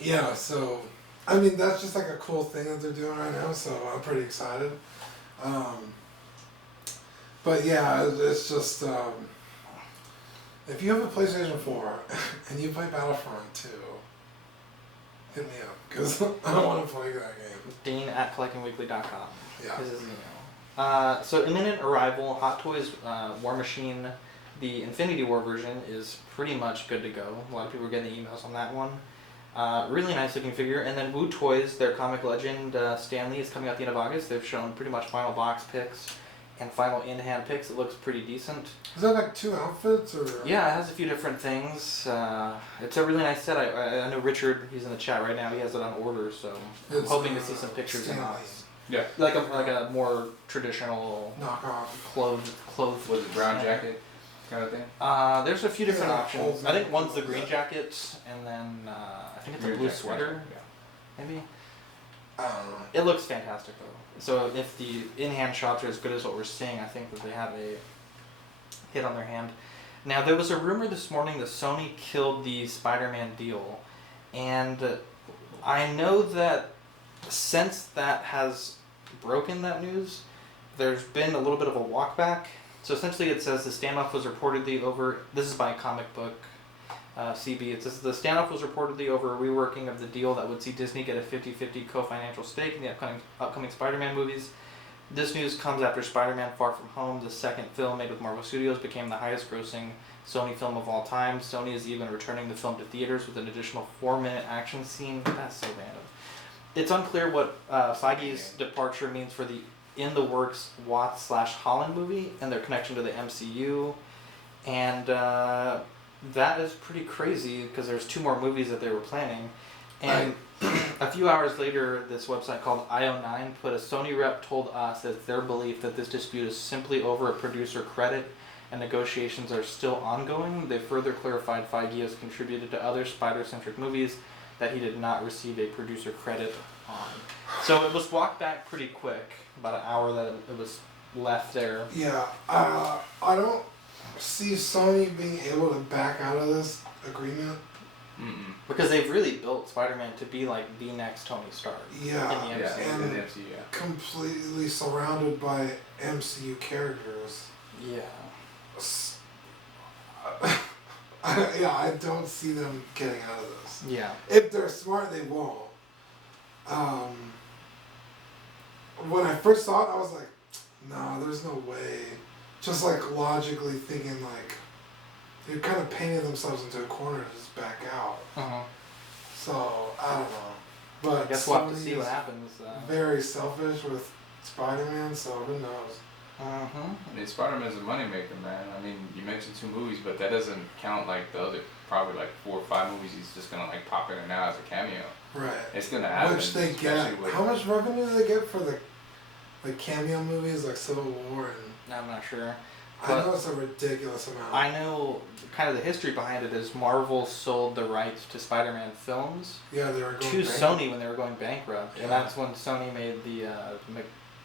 Yeah, so I mean that's just like a cool thing that they're doing right now, so I'm pretty excited. But yeah, it's just if you have a PlayStation 4 and you play Battlefront 2, hit me up because I don't want to play that game. Dean at collectingweekly.com. Yeah. Is his email. So imminent arrival, Hot Toys War Machine, the Infinity War version is pretty much good to go. A lot of people are getting the emails on that one. Really nice looking figure. And then Woo Toys, their comic legend Stan Lee is coming out at the end of August. They've shown pretty much final box picks and final in-hand picks. It looks pretty decent. Is that like 2 outfits or? Yeah, it has a few different things. It's a really nice set. I know Richard, he's in the chat right now. He has it on order, so I'm hoping to see some pictures in us. Yeah. Like a more traditional knockoff clothes Was it brown jacket kind of thing? There's a few different Yeah, options. old I think one's the man. green jacket, and then I think it's a Green blue jacket, sweater, yeah. maybe. I don't know. It looks fantastic though. So if the in-hand shots are as good as what we're seeing, I think that they have a hit on their hand. Now there was a rumor this morning that Sony killed the Spider-Man deal, and I know that since that has broken that news, there's been a little bit of a walk back. So essentially it says the standoff was reportedly over, this is by Comic Book CB, it says the standoff was reportedly over a reworking of the deal that would see Disney get a 50-50 co-financial stake in the upcoming Spider-Man movies. This news comes after Spider-Man Far From Home, the second film made with Marvel Studios, became the highest grossing Sony film of all time. Sony is even returning the film to theaters with an additional 4-minute action scene. That's so random. It's unclear what Feige's departure means for the in-the-works Watts/Holland movie and their connection to the MCU. And that is pretty crazy because there's 2 more movies that they were planning. And a few hours later, this website called IO9 put a Sony rep told us that it's their belief that this dispute is simply over a producer credit and negotiations are still ongoing. They further clarified Feige has contributed to other Spider-centric movies that he did not receive a producer credit on. So it was walked back pretty quick, about an hour that it was left there. Yeah, I don't see Sony being able to back out of this agreement. Mm-mm. Because they've really built Spider-Man to be like the next Tony Stark. Yeah, in the MCU. In and the MCU, yeah. completely surrounded by MCU characters. Yeah. I don't see them getting out of this. Yeah. If they're smart, they won't. When I first saw it, I was like, no, there's no way. Just like logically thinking like, they're kind of painting themselves into a corner to just back out. Uh-huh. So, I don't know. But I guess we'll have to Sony see what is happens. very selfish with Spider-Man, so who knows? Uh-huh. I mean, Spider-Man's a moneymaker, man. I mean, you mentioned 2 movies, but that doesn't count like the other, probably like 4 or 5 movies he's just gonna like pop in and out as a cameo. Right. It's gonna happen. Which they get. especially with- How much revenue do they get for the cameo movies like Civil War and... I'm not sure. I But know it's a ridiculous amount. I know kind of the history behind it is Marvel sold the rights to Spider-Man films Yeah, they were going to bankrupt. Sony when they were going bankrupt. And Yeah. that's when Sony made the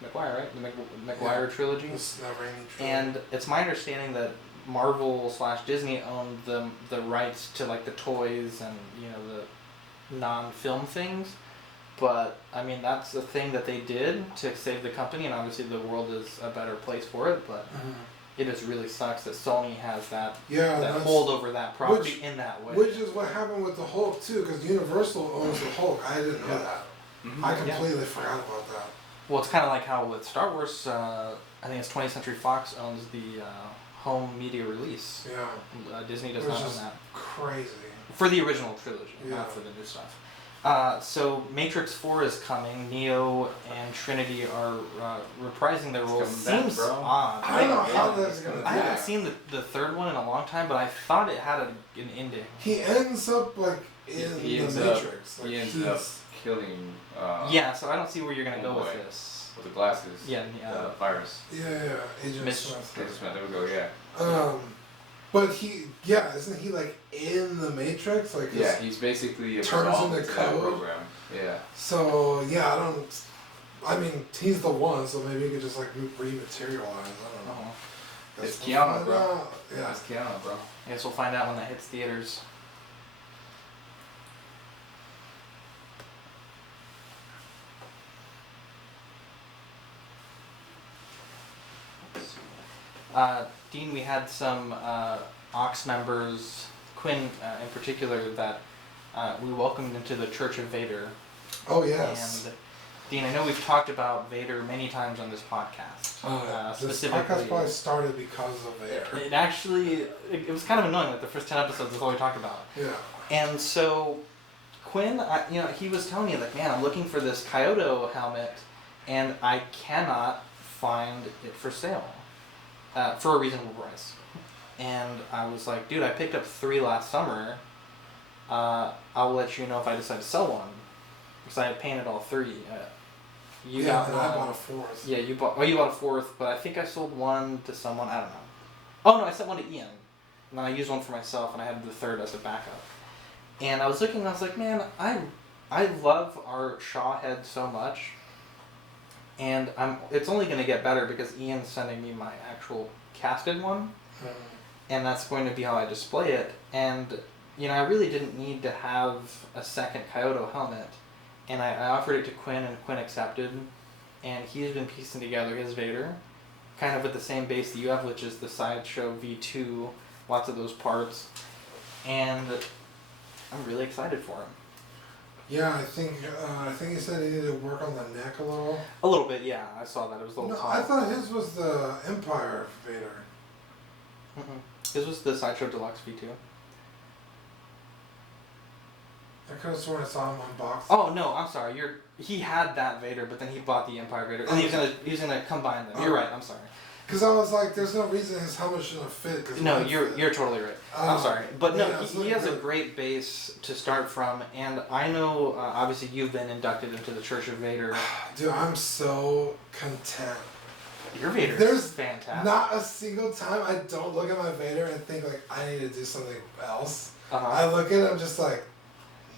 McGuire, right? The McGuire trilogy. This Raimi trilogy. And it's my understanding that Marvel/Disney owned the rights to like the toys and the non-film things. But I mean that's the thing that they did to save the company, and obviously the world is a better place for it. But it just really sucks that Sony has that that's, hold over that property in that way. Which is what happened with the Hulk too, because Universal owns the Hulk. I didn't know that. Mhm. I completely forgot about that. Well, it's kind of like how with Star Wars, I think it's 20th Century Fox owns the home media release. Yeah. Disney does Which not own is that. crazy. For the original trilogy, Yeah. not for the new stuff. So Matrix 4 is coming. Neo and Trinity are reprising their roles. It's coming back, Seems bro. odd. I don't know how that's gonna I do. haven't seen the third one in a long time, but I thought it had an ending. He ends up like in He the ends up- Matrix. Like, He ends he's- up killing. Yeah, so I don't see where you're gonna go with Homeboy. this. With the glasses. Yeah, The virus. Yeah, Agent Miss- Smith. Agent Smith, there we go. Yeah. But isn't he like in the Matrix? Like Yeah, he's basically turns absolved into to that code? program. Yeah. So yeah, I mean, he's the one, so maybe he could just like rematerialize. I don't know. Uh-huh. It's Guess we'll Keanu, find bro. out. Yeah. That's Keanu, bro. I guess we'll find out when that hits theaters. Dean, we had some Ox members, Quinn in particular, that we welcomed into the Church of Vader. Oh yes. And Dean, I know we've talked about Vader many times on this podcast. This Specifically, podcast probably started because of Vader. it actually it was kind of annoying. Like the first 10 episodes, that's all we talked about. Yeah. And so Quinn, he was telling me like, man, I'm looking for this Kyoto helmet, and I cannot find it for sale for a reasonable price. And I was like, dude, I picked up 3 last summer. I'll let you know if I decide to sell one, because I had painted all 3. You got and one. I bought a 4th. Yeah, you bought a 4th, but I think I sold one to someone. I don't know. Oh no, I sent one to Ian, and then I used one for myself, and I had the 3rd as a backup. And I was looking, and I was like, man, I love our Shaw head so much, and it's only going to get better because Ian's sending me my actual casted one, and that's going to be how I display it. And I really didn't need to have a second Kyoto helmet. And I offered it to Quinn, and Quinn accepted. And he's been piecing together his Vader, kind of with the same base that you have, which is the Sideshow V2, lots of those parts. And I'm really excited for him. Yeah, I think he said he needed to work on the neck a little. A little bit, yeah. I saw that. It was a little No, tall. I thought his was the Empire Vader. His was the Sideshow Deluxe V2. I could have sworn I saw him unboxed. Oh no, I'm sorry. He had that Vader, but then he bought the Empire Vader, and he was gonna combine them. You're right. I'm sorry. Because I was like, there's no reason his helmet shouldn't fit. Cause No, mine you're fit. you're totally right. I'm sorry, but no, yeah, it's he has a really- great base to start from, and I know obviously you've been inducted into the Church of Vader. Dude, I'm so content. Your Vader There's is fantastic. Not a single time I don't look at my Vader and think like I need to do something else. Uh-huh. I look at it, I'm just like,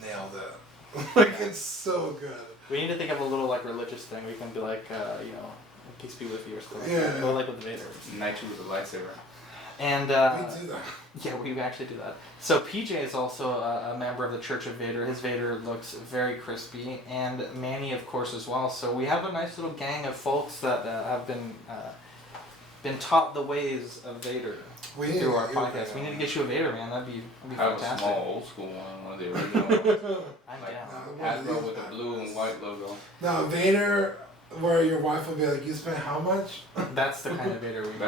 nailed it. Like it's so good. We need to think of a little like religious thing. We can be like, peace be with you or something. Yeah. Go like with Vader. Knight you with a lightsaber. And We do that. yeah, we actually do that. So PJ is also a member of the Church of Vader. His Vader looks very crispy, and Manny, of course, as well. So we have a nice little gang of folks that have been taught the ways of Vader through our podcast. We need to get you a Vader, man. That'd be Have fantastic. a small old school one of the original ones. I'm Like, down. Hasbro with a blue and white logo. Now, Vader, where your wife will be like, you spent how much? That's the kind of Vader we need.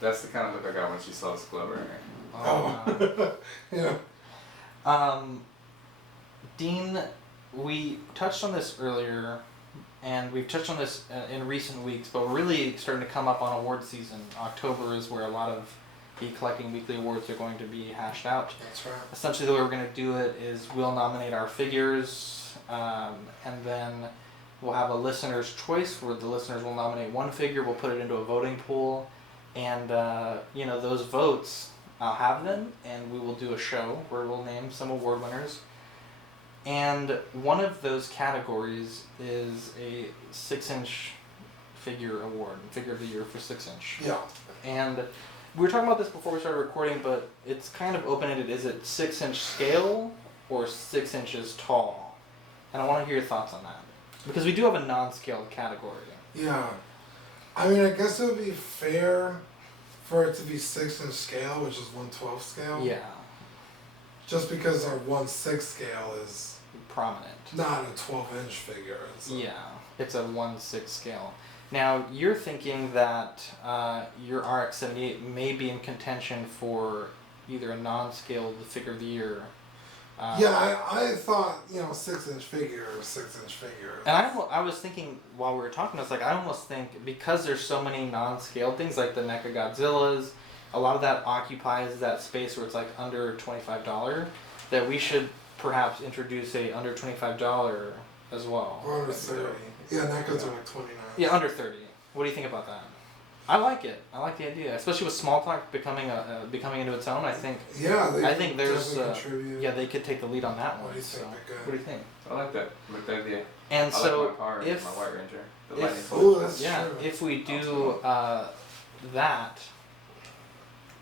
That's the kind of look I got when she saw this glove right here. Oh. Yeah. Dean, we touched on this earlier, and we've touched on this in recent weeks, but we're really starting to come up on award season. October is where a lot of the Collecting Weekly awards are going to be hashed out. That's right. Essentially, the way we're going to do it is we'll nominate our figures, and then we'll have a listener's choice where the listeners will nominate one figure, we'll put it into a voting pool, and those votes, I'll have them, and we will do a show where we'll name some award winners. And one of those categories is a 6-inch figure award, figure of the year for 6-inch. Yeah. And we were talking about this before we started recording, but it's kind of open-ended. Is it 6-inch scale or 6 inches tall? And I want to hear your thoughts on that. Because we do have a non-scaled category. Yeah. I mean, I guess it would be fair for it to be 6-inch scale, which is 1/12 scale. Yeah. Just because our 1/6 scale is Prominent. not a 12-inch figure. Yeah, it's a 1/6 scale. Now, you're thinking that your RX-78 may be in contention for either a non-scaled figure of the year. Yeah, I thought, 6-inch figure or 6-inch figure. And I was thinking while we were talking, I was like, I almost think because there's so many non-scaled things like the NECA Godzillas, a lot of that occupies that space where it's like under $25, that we should perhaps introduce a under $25 as well. Or under 30. Yeah, NECAs are like 29. Yeah, under 30. What do you think about that? I like it. I like the idea, especially with Small Talk becoming into its own. I think. Yeah, I think there's. contribute. Yeah, they could take the lead on that one. What do you think? What do you think? I like that. I like that idea. And I so like my car, if my White Ranger. The lightning Oh, that's yeah, true. if we do that,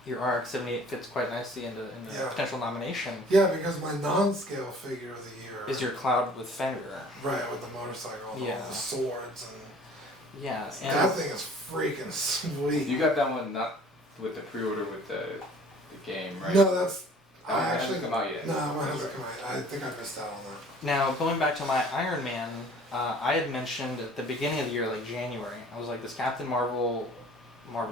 your RX-78 fits quite nicely in the Yeah. potential nomination. Yeah, because my non-scale figure of the year Is your Cloud with Fender? right with the motorcycle, and Yeah. all the swords, and Yeah, that and thing is freaking sweet. You got that one not with the pre-order with the game, right? No, that's That one hasn't come out yet. No, mine hasn't come out. I think I missed out on that. now going back to my Iron Man, I had mentioned at the beginning of the year, like January, I was like, this Captain Marvel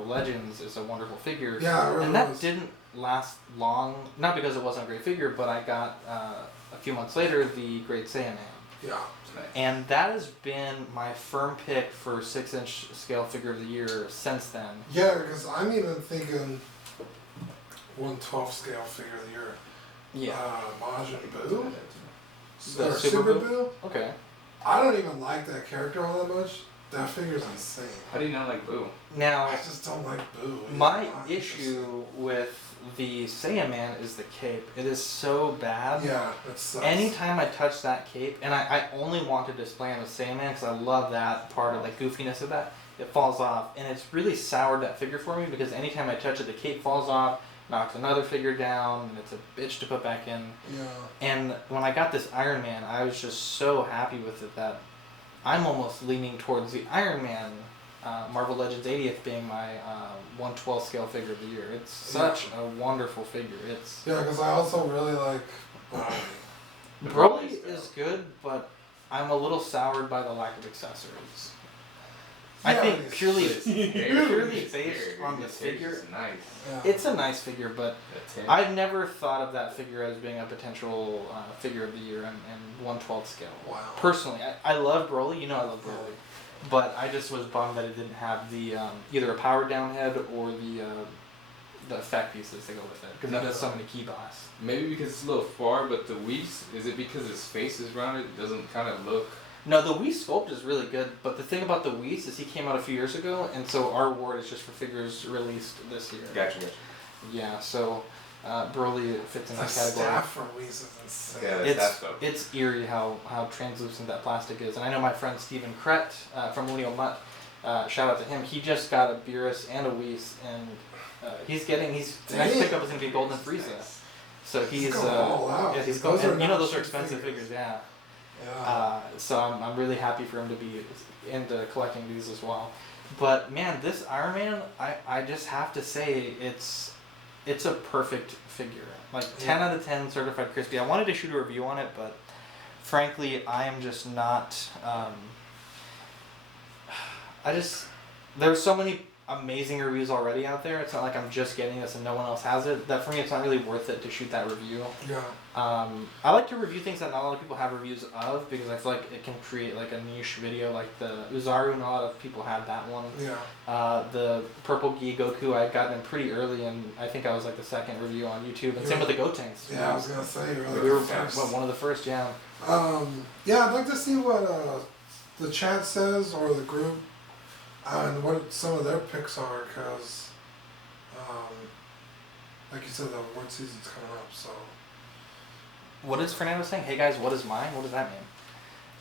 Legends is a wonderful figure. Yeah, I remember And that it was- didn't last long, not because it wasn't a great figure, but I got a few months later the Great Saiyan Man. Yeah. And that has been my firm pick for 6-inch scale figure of the year since then. Yeah, because I'm even thinking 1/12 scale figure of the year. Yeah. Majin Buu? The Or Super Super Buu? Buu? Okay. I don't even like that character all that much. That figure's insane. How do you not like Boo? Now, I just don't like Boo. He's my not issue with the Saiyan Man is the cape. It is so bad. interesting. Yeah, it sucks. Anytime I touch that cape, and I only want to display on the Saiyan Man because I love that part of the goofiness of that, it falls off. And it's really soured that figure for me because anytime I touch it, the cape falls off, knocks another figure down, and it's a bitch to put back in. Yeah. And when I got this Iron Man, I was just so happy with it that I'm almost leaning towards the Iron Man Marvel Legends 80th being my 1/12 scale figure of the year. It's such a wonderful figure. It's Yeah, because I also really like Broly is good, but I'm a little soured by the lack of accessories. I Yeah, think it's- purely It's scary. purely It's based scary. on the His hair figure, is nice. Yeah. it's a nice figure, but That's it. I've never thought of that figure as being a potential figure of the year in 1/12 scale. Wow. Personally, I love Broly. You know I love Broly, but I just was bummed that it didn't have the either a powered down head or the effect pieces to go with it because it does so many key blasts. Maybe because it's a little far, but the Whis, is it because his face is rounded? It doesn't kind of look. No, the Wii sculpt is really good, but the thing about the Whis is he came out a few years ago, and so our award is just for figures released this year. Gotcha. Yeah, so Broly fits in The that category. staff for Whis is insane. Yeah, that's dope. It's eerie how translucent that plastic is. And I know my friend Stephen Krett from Leo Mutt, shout out to him, he just got a Beerus and a Whis, and the next pickup is going to be Golden Frieza. Nice. So he's going all out. yeah, he's Those going, are you know, not those are cheap expensive figures. figures, yeah. Yeah. So I'm really happy for him to be into collecting these as well. But man, this Iron Man, I just have to say it's a perfect figure. Like 10 out of 10 certified crispy. I wanted to shoot a review on it, but frankly, I am just not. There's so many amazing reviews already out there. It's not like I'm just getting this and no one else has it. That for me, it's not really worth it to shoot that review. Yeah. I like to review things that not a lot of people have reviews of because I feel like it can create like a niche video. Like the Uzaru, and a lot of people had that one. Yeah. The Purple Gi Goku, I had gotten in pretty early, and I think I was like the second review on YouTube. And same with the Gotenks. Yeah, I was gonna say you're like We were the first. one of the first, yeah. Yeah, I'd like to see what the chat says or the group and what some of their picks are, because, like you said, the award season's coming up, so. What is Fernando saying? Hey guys, what is mine? What does that mean?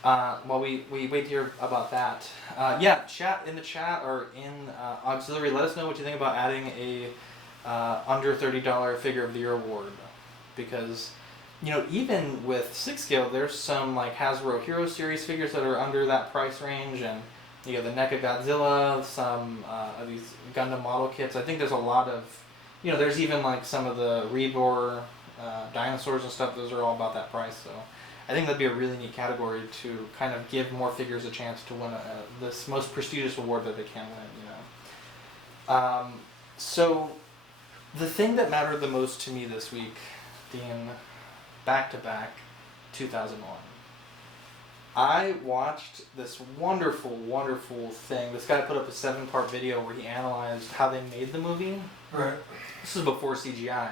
While we wait to hear about that. Yeah, chat in the chat or in auxiliary, let us know what you think about adding a under $30 figure of the year award. Because, you know, even with 6 scale, there's some like Hasbro Hero Series figures that are under that price range, and you have the NECA Godzilla, some of these Gundam model kits. I think there's a lot of, you know, there's even like some of the Rebor dinosaurs and stuff. Those are all about that price. So I think that'd be a really neat category to kind of give more figures a chance to win this most prestigious award that they can win, you know. So the thing that mattered the most to me this week, being back-to-back 2001, I watched this wonderful, wonderful thing. This guy put up a 7-part video where he analyzed how they made the movie. Right. This is before CGI.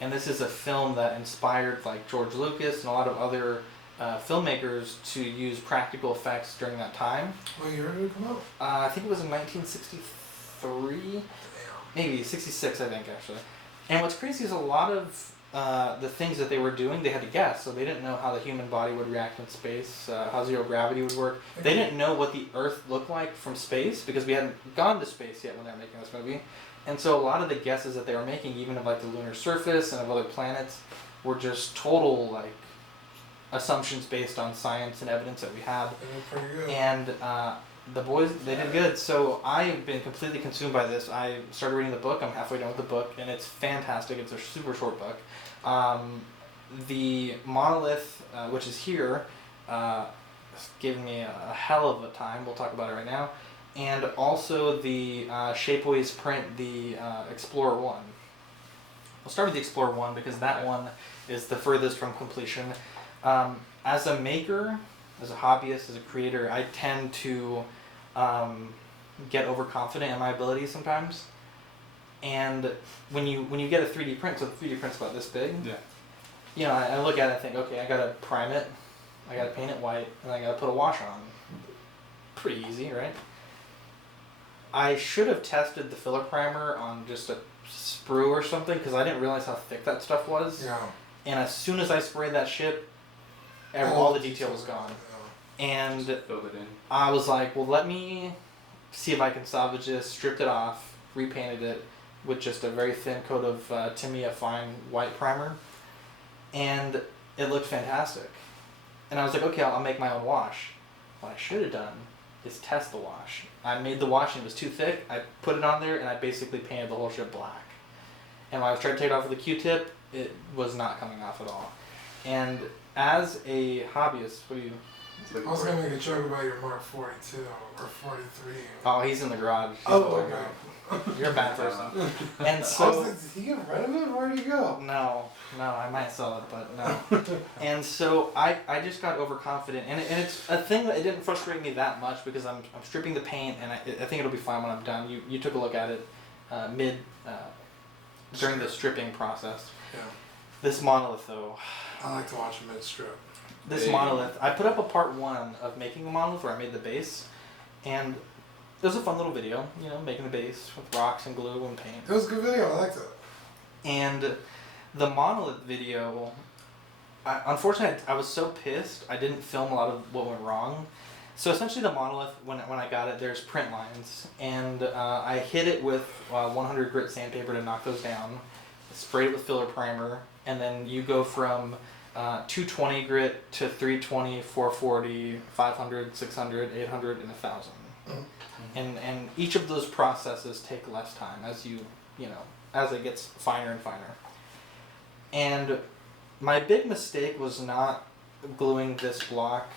And this is a film that inspired like George Lucas and a lot of other filmmakers to use practical effects during that time. What year did it come out? I think it was in 1963, maybe 66, I think actually. And what's crazy is a lot of the things that they were doing, they had to guess. So they didn't know how the human body would react in space, how zero gravity would work. They didn't know what the Earth looked like from space because we hadn't gone to space yet when they were making this movie. And so a lot of the guesses that they were making, even of like the lunar surface and of other planets, were just total like assumptions based on science and evidence that we had. They were pretty good. And the boys, they did good. So I've been completely consumed by this. I started reading the book. I'm halfway done with the book, and it's fantastic. It's a super short book. The monolith, which is here, gave me a hell of a time. We'll talk about it right now. And also the Shapeways print, the Explorer 1. We'll start with the Explorer 1 because that one is the furthest from completion. As a maker, as a hobbyist, as a creator, I tend to get overconfident in my abilities sometimes. And when you get a 3D print, so the 3D print's about this big. Yeah. You know, I look at it and think, okay, I gotta prime it, I gotta paint it white, and I gotta put a wash on. Pretty easy, right? I should have tested the filler primer on just a sprue or something because I didn't realize how thick that stuff was. Yeah. And as soon as I sprayed that shit, all the detail was gone. Yeah. And Filled it in. I was like, well, let me see if I can salvage this. Stripped it off, repainted it with just a very thin coat of Tamiya Fine white primer. And it looked fantastic. And I was like, okay, I'll make my own wash. What I should have done is test the wash. I made the wash and it was too thick. I put it on there and I basically painted the whole shit black. And when I was trying to take it off with a Q-tip, it was not coming off at all. And as a hobbyist, what do you... I was gonna make a joke about your Mark 42 or 43. Oh, he's in the garage. He's Oh, over okay. You're a bad person. And I was so... like, did he get rid of it? Where'd he go? No, I might sell it, but no. And so I just got overconfident, and it's a thing that it didn't frustrate me that much because I'm stripping the paint, and I think it'll be fine when I'm done. You took a look at it during the stripping process. Yeah. This monolith, though. I like to watch him mid-strip. This monolith. I put up a part 1 of making a monolith where I made the base, and it was a fun little video, you know, making the base with rocks and glue and paint. It was a good video. I liked it. And The monolith video, unfortunately, I was so pissed, I didn't film a lot of what went wrong. So essentially the monolith, when I got it, there's print lines. And I hit it with 100 grit sandpaper to knock those down. Sprayed it with filler primer. And then you go from 220 grit to 320, 440, 500, 600, 800, and 1,000. And each of those processes take less time as as it gets finer and finer. And my big mistake was not gluing this block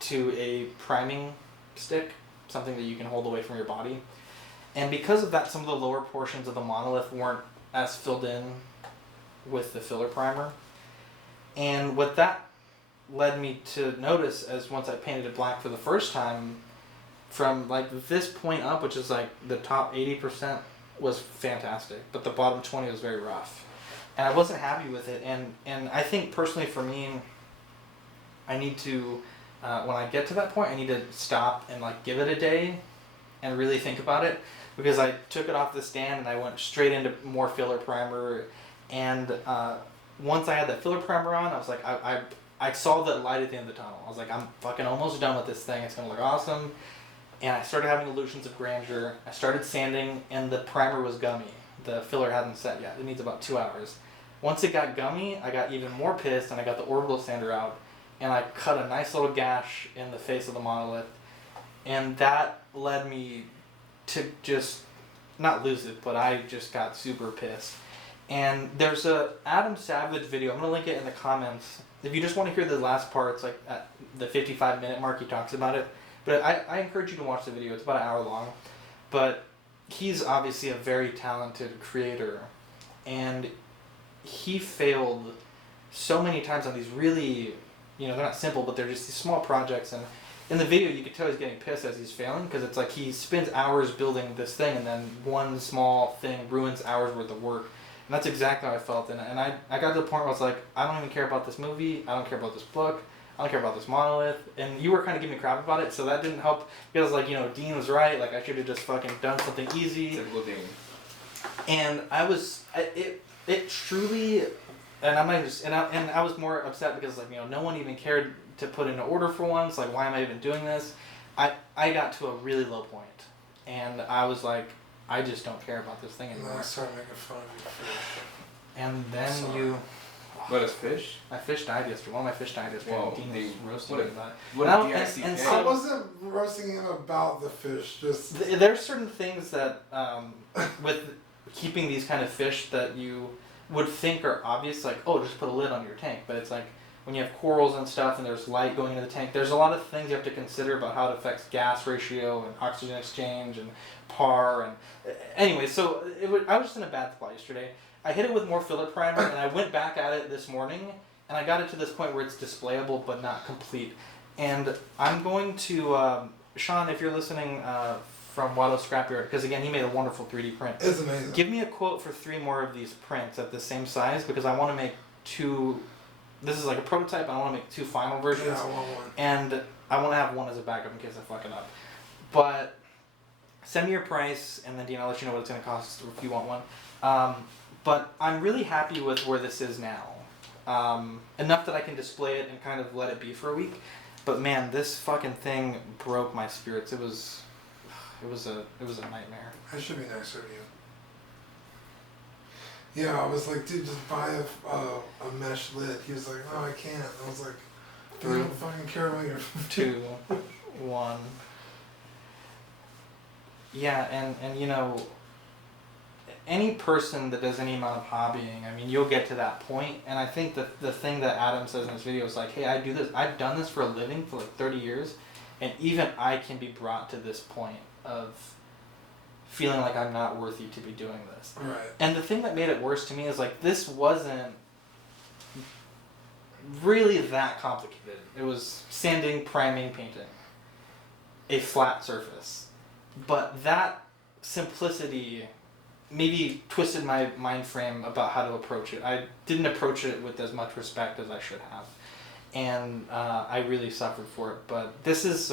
to a priming stick, something that you can hold away from your body. And because of that, some of the lower portions of the monolith weren't as filled in with the filler primer. And what that led me to notice as once I painted it black for the first time, from like this point up, which is like the top 80%, was fantastic, but the bottom 20 was very rough. And I wasn't happy with it. And I think personally for me, I need to, when I get to that point, I need to stop and like give it a day and really think about it, because I took it off the stand and I went straight into more filler primer. And once I had that filler primer on, I was like, I saw the light at the end of the tunnel. I was like, I'm fucking almost done with this thing. It's gonna look awesome. And I started having illusions of grandeur. I started sanding, and the primer was gummy. The filler hadn't set yet. It needs about 2 hours. Once it got gummy, I got even more pissed, and I got the orbital sander out, and I cut a nice little gash in the face of the monolith. And that led me to just not lose it, but I just got super pissed. And there's a Adam Savage video. I'm going to link it in the comments. If you just want to hear the last parts, like at the 55-minute mark, he talks about it. But I encourage you to watch the video. It's about an hour long. But he's obviously a very talented creator. And he failed so many times on these really, they're not simple, but they're just these small projects. And in the video, you could tell he's getting pissed as he's failing, because it's like he spends hours building this thing, and then one small thing ruins hours worth of work. And that's exactly how I felt. And I got to the point where I was like, I don't even care about this movie. I don't care about this book. I don't care about this monolith. And you were kind of giving me crap about it, so that didn't help. Because like, Dean was right. Like, I should have just fucking done something easy. Typical Dean. And it truly, and I might just, and I was more upset because like, no one even cared to put in an order for once. Like, why am I even doing this? I got to a really low point, and I was like, I just don't care about this thing And anymore. then I started making fun of your fish. And then Sorry. What is fish? my fish died yesterday. One of my fish died yesterday. Whoa, Dean they- was roasting what me a- about it. What Well, a DICK. and I so- wasn't roasting him about the fish, just There's certain things that, with keeping these kind of fish that you would think are obvious, like, oh, just put a lid on your tank. But it's like, when you have corals and stuff and there's light going into the tank, there's a lot of things you have to consider about how it affects gas ratio and oxygen exchange and PAR. And anyway, so I was just in a bad spot yesterday. I hit it with more filler primer, and I went back at it this morning, and I got it to this point where it's displayable but not complete. And I'm going to, Sean, if you're listening from Watto Scrapyard, because again, he made a wonderful 3D print. it's amazing. Give me a quote for 3 more of these prints at the same size, because I want to make 2. This is like a prototype. I want to make 2 final versions, Yeah, I want one. and I want to have one as a backup in case I fuck it up. But send me your price, and then Dean, I'll let you know what it's going to cost if you want one. But I'm really happy with where this is now. Enough that I can display it and kind of let it be for a week. But man, this fucking thing broke my spirits. It was a nightmare. I should be nicer to you. Yeah, I was like, dude, just buy a mesh lid. He was like, no, I can't. I was like, dude, I don't fucking care about your 2, 1. Yeah, and any person that does any amount of hobbying, I mean, you'll get to that point. And I think that the thing that Adam says in his video is like, hey, I've done this for a living for like 30 years, and even I can be brought to this point of feeling like I'm not worthy to be doing this. Right. And the thing that made it worse to me is like, this wasn't really that complicated. It was sanding, priming, painting. A flat surface. But that simplicity maybe twisted my mind frame about how to approach it. I didn't approach it with as much respect as I should have. And I really suffered for it. But this is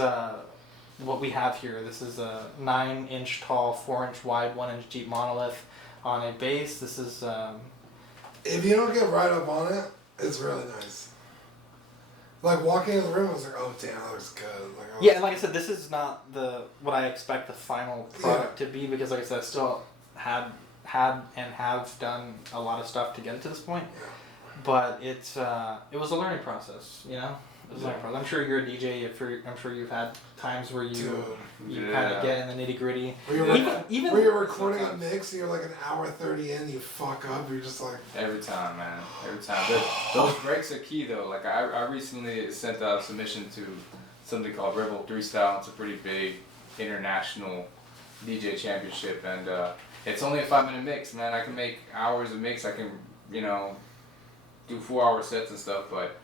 what we have here. This is a 9-inch tall, 4-inch wide, 1-inch deep monolith on a base. This is if you don't get right up on it, it's really nice. Like walking in the room, I was like, oh damn, that looks good. Like, Yeah, and like I said, this is not what I expect the final product to be, because like I said, I still had and have done a lot of stuff to get it to this point. Yeah. But it was a learning process, you know? It was a learning process. I'm sure you're a DJ, I'm sure you've had times where you kind of get in the nitty gritty. Where you're recording a mix and you're like an hour 30 in, you fuck up, you're just like... Every time, man. Every time. But those breaks are key, though. Like, I recently sent out a submission to something called Rebel 3 Style. It's a pretty big international DJ championship, and it's only a 5-minute mix, man. I can make hours of mix. I can, you know, do 4-hour sets and stuff, but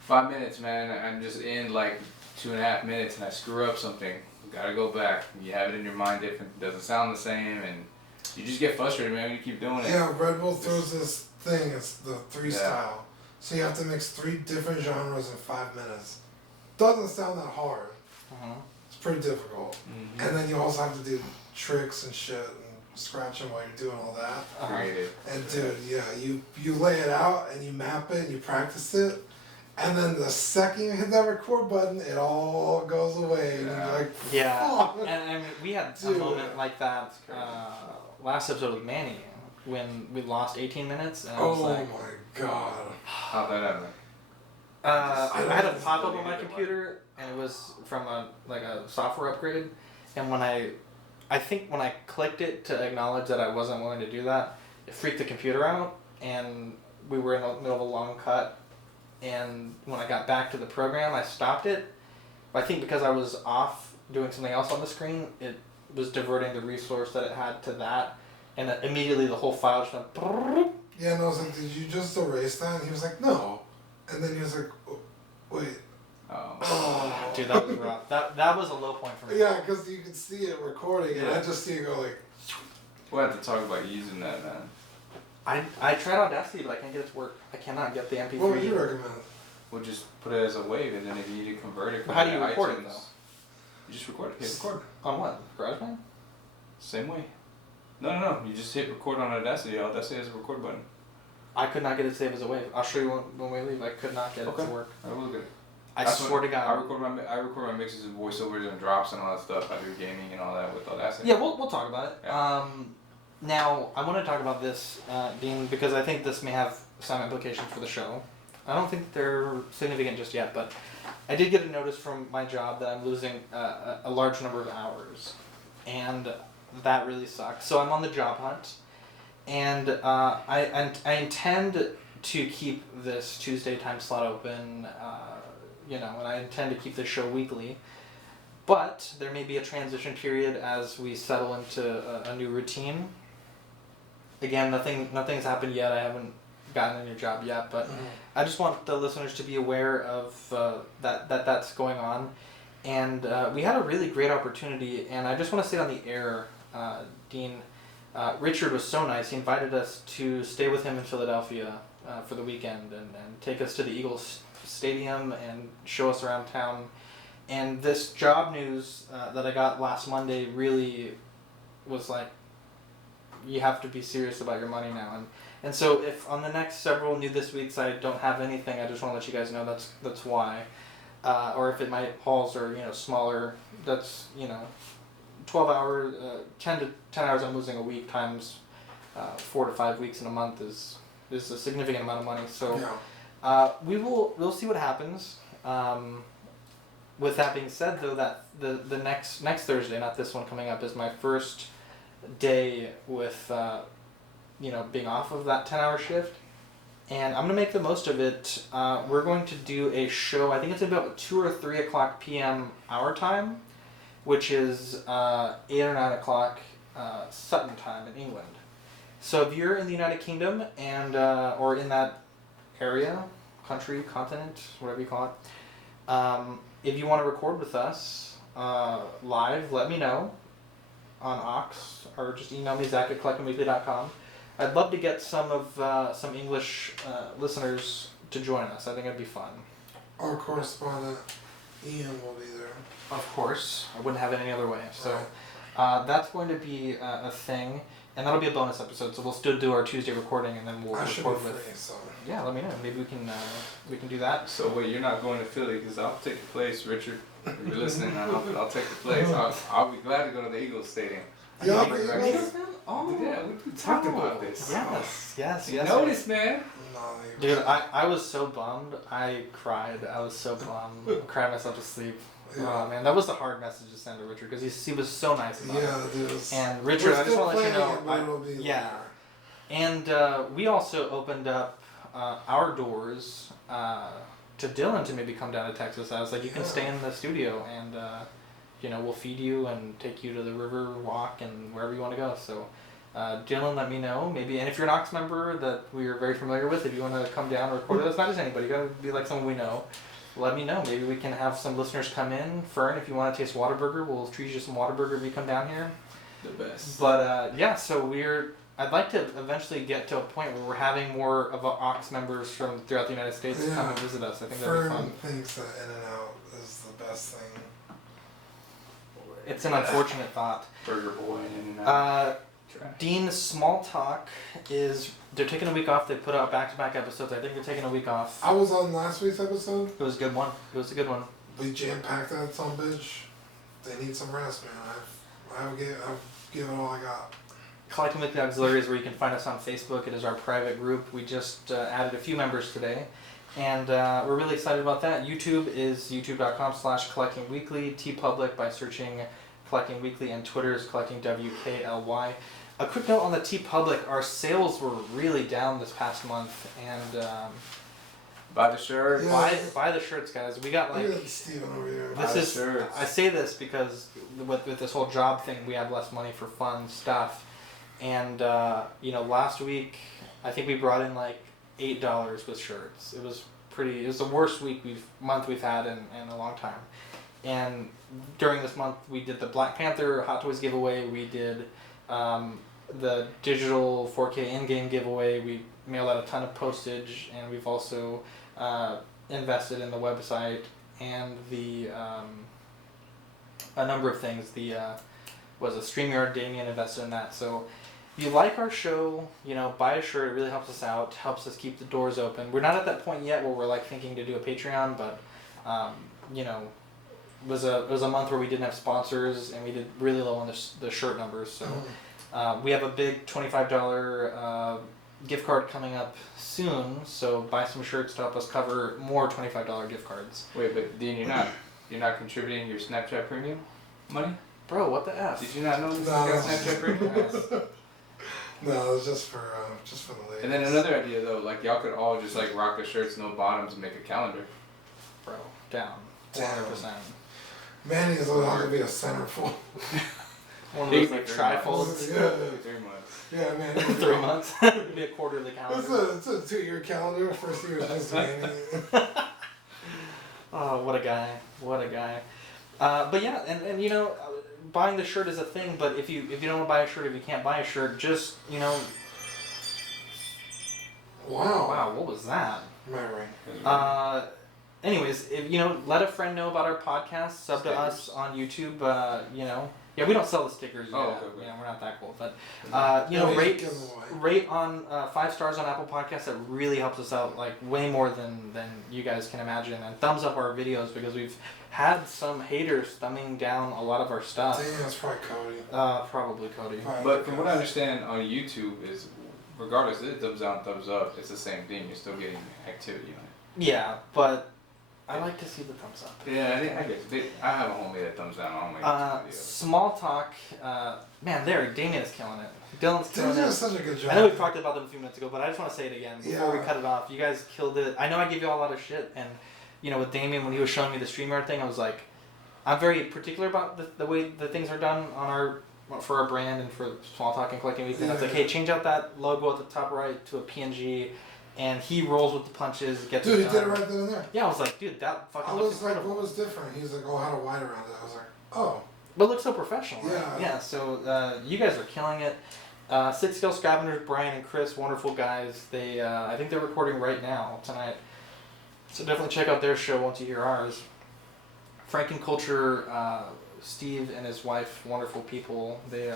5 minutes, man, I'm just in like 2.5 minutes and I screw up something. Gotta go back. You have it in your mind different, it doesn't sound the same, and you just get frustrated, man, when you keep doing it. Yeah, Red Bull throws this thing, it's the 3 style. So you have to mix 3 different genres in 5 minutes. Doesn't sound that hard. It's pretty difficult. And then you also have to do tricks and shit and scratching while you're doing all that. Creative. And dude, yeah, you lay it out and you map it and you practice it. And then the second you hit that record button, it all goes away. And you're like, fuck. And I mean, we had a moment like that last episode with Manny when we lost 18 minutes. And I was like, oh my god. How'd that happen? I had a pop up on my computer, and it was from a software upgrade. And when I think when I clicked it to acknowledge that I wasn't willing to do that, it freaked the computer out, and we were in the middle of a long cut. And when I got back to the program, I stopped it. I think because I was off doing something else on the screen, it was diverting the resource that it had to that, and immediately the whole file just went. Yeah, and I was like, did you just erase that? And he was like, no. And then he was like, oh, wait. Oh, dude, that was rough. That was a low point for me. Yeah, because you could see it recording, and I just see it go like. We'll have to talk about using that, man. I tried Audacity, but I can't get it to work. I cannot get the MP3. What would you recommend? We'll just put it as a wave, and then if you need to convert it, how do you record it, though? You just record it. Hit record. On what? GarageBand? Same way. No. You just hit record on Audacity. Audacity has a record button. I could not get it to save as a wave. I'll show you when we leave. I could not get it to work. I will get it. I swear to God. I record my mixes and voiceovers and drops and all that stuff. I do gaming and all that with Audacity. Yeah, we'll talk about it. Yeah. Now, I want to talk about this, Dean, because I think this may have some implications for the show. I don't think they're significant just yet, but I did get a notice from my job that I'm losing a large number of hours, and that really sucks. So I'm on the job hunt, and I intend to keep this Tuesday time slot open, and I intend to keep this show weekly. But there may be a transition period as we settle into a new routine. Again, nothing's happened yet. I haven't gotten a new job yet, but I just want the listeners to be aware of that's going on. And we had a really great opportunity, and I just want to say on the air, Dean, Richard was so nice. He invited us to stay with him in Philadelphia for the weekend and take us to the Eagles Stadium and show us around town. And this job news that I got last Monday really was like, you have to be serious about your money now. And so if on the next several New This Weeks I don't have anything, I just want to let you guys know that's why. Or if my hauls are smaller, that's 12 hours, 10 to 10 hours I'm losing a week times 4 to 5 weeks in a month is a significant amount of money. So we'll see what happens. With that being said, though, that the next Thursday, not this one coming up, is my first day with being off of that 10-hour shift, and I'm gonna make the most of it. We're going to do a show. I think it's about 2 or 3 o'clock p.m. our time, which is 8 or 9 o'clock Sutton time in England. So if you're in the United Kingdom and or in that area, country, continent, whatever you call it. If you want to record with us live, let me know on Ox, or just email me, zach@collectingweekly.com. I'd love to get some English listeners to join us. I think it'd be fun. Our correspondent, Ian, will be there. Of course. I wouldn't have it any other way. So that's going to be a thing. and that'll be a bonus episode. So we'll still do our Tuesday recording, and then we'll I record should be with. free, so. Yeah, let me know. Maybe we can do that. So wait, you're not going to Philly because I'll take the place, Richard. If you're listening, I'll take the place. I'll be glad to go to the Eagles Stadium. Yeah, Eagles, Oh, yeah, we talked about this. Yes. You noticed, man. No, Dude, I was so bummed. I cried. I was so bummed. I cried myself to sleep. Yeah. Oh man, that was the hard message to send to Richard because he was so nice about it. Yeah, dude. And Richard, I just want to let you know. Yeah. And we also opened up our doors to Dylan to maybe come down to Texas. I was like, you can stay in the studio and we'll feed you and take you to the river walk and wherever you want to go. So Dylan, let me know maybe. And if you're an Ox member that we are very familiar with, if you want to come down and record with us, not just anybody, you got to be like someone we know. Let me know. Maybe we can have some listeners come in. Fern, if you want to taste Whataburger, we'll treat you some Whataburger if you come down here. The best. But so I'd like to eventually get to a point where we're having more of Ox members from throughout the United States come and visit us. I think that'd be fun. Fern thinks that In-N-Out is the best thing. It's an unfortunate thought. Burger Boy and Dean, Small Talk they're taking a week off. They put out back-to-back episodes. I think they're taking a week off. I was on last week's episode. It was a good one. We jam-packed that some bitch. They need some rest, man. I've given all I got. Collecting Weekly Auxiliary is where you can find us on Facebook. It is our private group. We just added a few members today. And we're really excited about that. YouTube is youtube.com/collectingweekly. TeePublic by searching Collecting Weekly, and Twitter is Collecting WKLY. A quick note on the TeePublic: our sales were really down this past month, and buy the shirt. Yeah. Buy the shirts, guys. We got like Look at Steven over here. Shirts. I say this because with this whole job thing, we have less money for fun stuff, and last week I think we brought in like $8 with shirts. It was the worst month we've had in a long time. And during this month we did the Black Panther Hot Toys giveaway, we did the digital 4K in-game giveaway, we mailed out a ton of postage, and we've also invested in the website and a number of things. Was a StreamYard, Damien invested in that. So if you like our show, buy a shirt. It really helps us out, helps us keep the doors open. We're not at that point yet where we're like thinking to do a Patreon, but it was a month where we didn't have sponsors and we did really low on the shirt numbers. So we have a big $25 gift card coming up soon. So buy some shirts to help us cover more $25 gift cards. Wait, but Dean, you're not contributing your Snapchat Premium money? Bro, what the F? Did you not know this got Snapchat Premium? No, it's just for the ladies. And then another idea though, like y'all could all just like rock the shirts, no bottoms, and make a calendar. Bro, down. 100%. Manny is going to be a centerfold. One of those like trifolds. Yeah. 3 months. Yeah, man. 3 months. Be a quarter of the calendar. It's a 2-year calendar. First year is just Manny. Oh, what a guy. But yeah, and buying the shirt is a thing, but if you don't want to buy a shirt, if you can't buy a shirt, just, Wow, what was that? Memory. Anyways, if let a friend know about our podcast, sub to us on YouTube, Yeah, we don't sell the stickers yet. Oh, okay. We're not that cool. But, No, rate on 5 stars on Apple Podcasts. That really helps us out, like, way more than you guys can imagine. And thumbs up our videos, because we've had some haters thumbing down a lot of our stuff. Damn, that's probably Cody. Probably Cody. But from what I understand on YouTube is, regardless, if it thumbs down, thumbs up, it's the same thing. You're still getting activity on it. Yeah, but I like to see the thumbs up. Yeah, I guess. I have a homie that thumbs down on my videos. Small Talk, man, Damien is killing it. Dylan's killing Damien it. does such a good job. I know we talked about them a few minutes ago, but I just want to say it again before we Yeah. cut it off. You guys killed it. I know I gave you all a lot of shit, and with Damien, when he was showing me the StreamYard thing, I was like, I'm very particular about the way the things are done on for our brand and for Small Talk and Collecting Weekly. And I was like, hey, change out that logo at the top right to a PNG. And he rolls with the punches, gets it Dude, he done. did it right then and there. Yeah, I was like, dude, that fucking I looks was like, incredible. what was different? He's like, oh, how to wide around it. I was like, oh. But it looks so professional, right? Yeah. Yeah, so you guys are killing it. Six Scale Scavengers, Brian and Chris, wonderful guys. They, I think they're recording right now, tonight. So definitely check out their show once you hear ours. Frank and Culture, Steve and his wife, wonderful people. They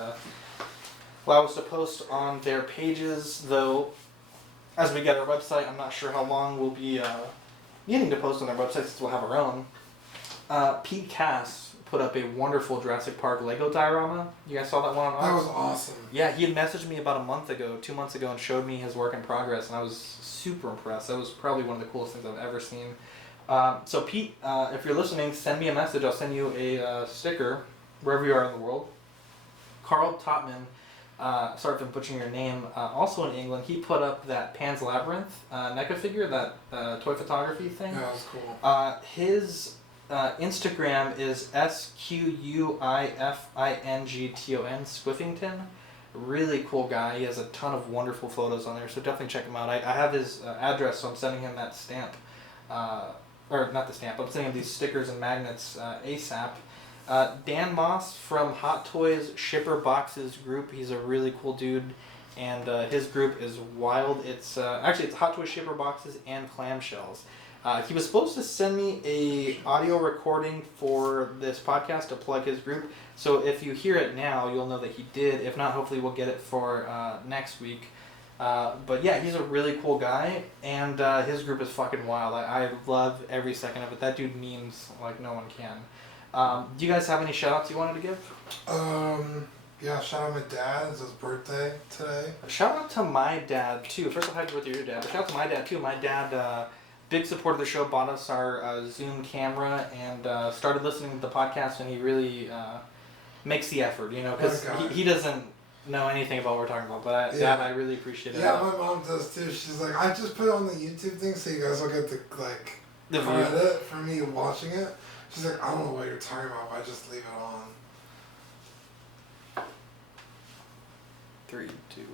allow us to post on their pages, though as we get our website, I'm not sure how long we'll be needing to post on their website since we'll have our own. Pete Cass put up a wonderful Jurassic Park Lego diorama. You guys saw that one on ours? That was awesome. Yeah, he had messaged me about 2 months ago, and showed me his work in progress, and I was super impressed. That was probably one of the coolest things I've ever seen. So Pete, if you're listening, send me a message. I'll send you a sticker wherever you are in the world. Carl Topman, sorry if I'm butchering your name, also in England, he put up that Pan's Labyrinth NECA figure, that toy photography thing. Yeah, that was cool. His Instagram is SQUIFINGTON, Squiffington. Really cool guy. He has a ton of wonderful photos on there, so definitely check him out. I have his address, so I'm sending him that stamp. Or not the stamp, I'm sending him these stickers and magnets ASAP. Dan Moss from Hot Toys Shipper Boxes group. He's a really cool dude, and his group is wild. It's actually it's Hot Toys Shipper Boxes and Clamshells. He was supposed to send me a audio recording for this podcast to plug his group. So if you hear it now, you'll know that he did. If not, hopefully we'll get it for next week. But yeah, he's a really cool guy, and his group is fucking wild. I love every second of it. That dude memes like no one can. Do you guys have any shout-outs you wanted to give? Yeah, shout out my dad. It's his birthday today. Shout out to my dad, too. First of all, happy birthday to your dad. But shout out to my dad, too. My dad, big supporter of the show, bought us our Zoom camera and started listening to the podcast, and he really makes the effort, you know, because he doesn't know anything about what we're talking about. But Dad, I really appreciate it. Yeah, my mom does, too. She's like, I just put it on the YouTube thing so you guys will get the credit for me watching it. She's like, I don't know what you're talking about, but I just leave it on. 3, 2, 1.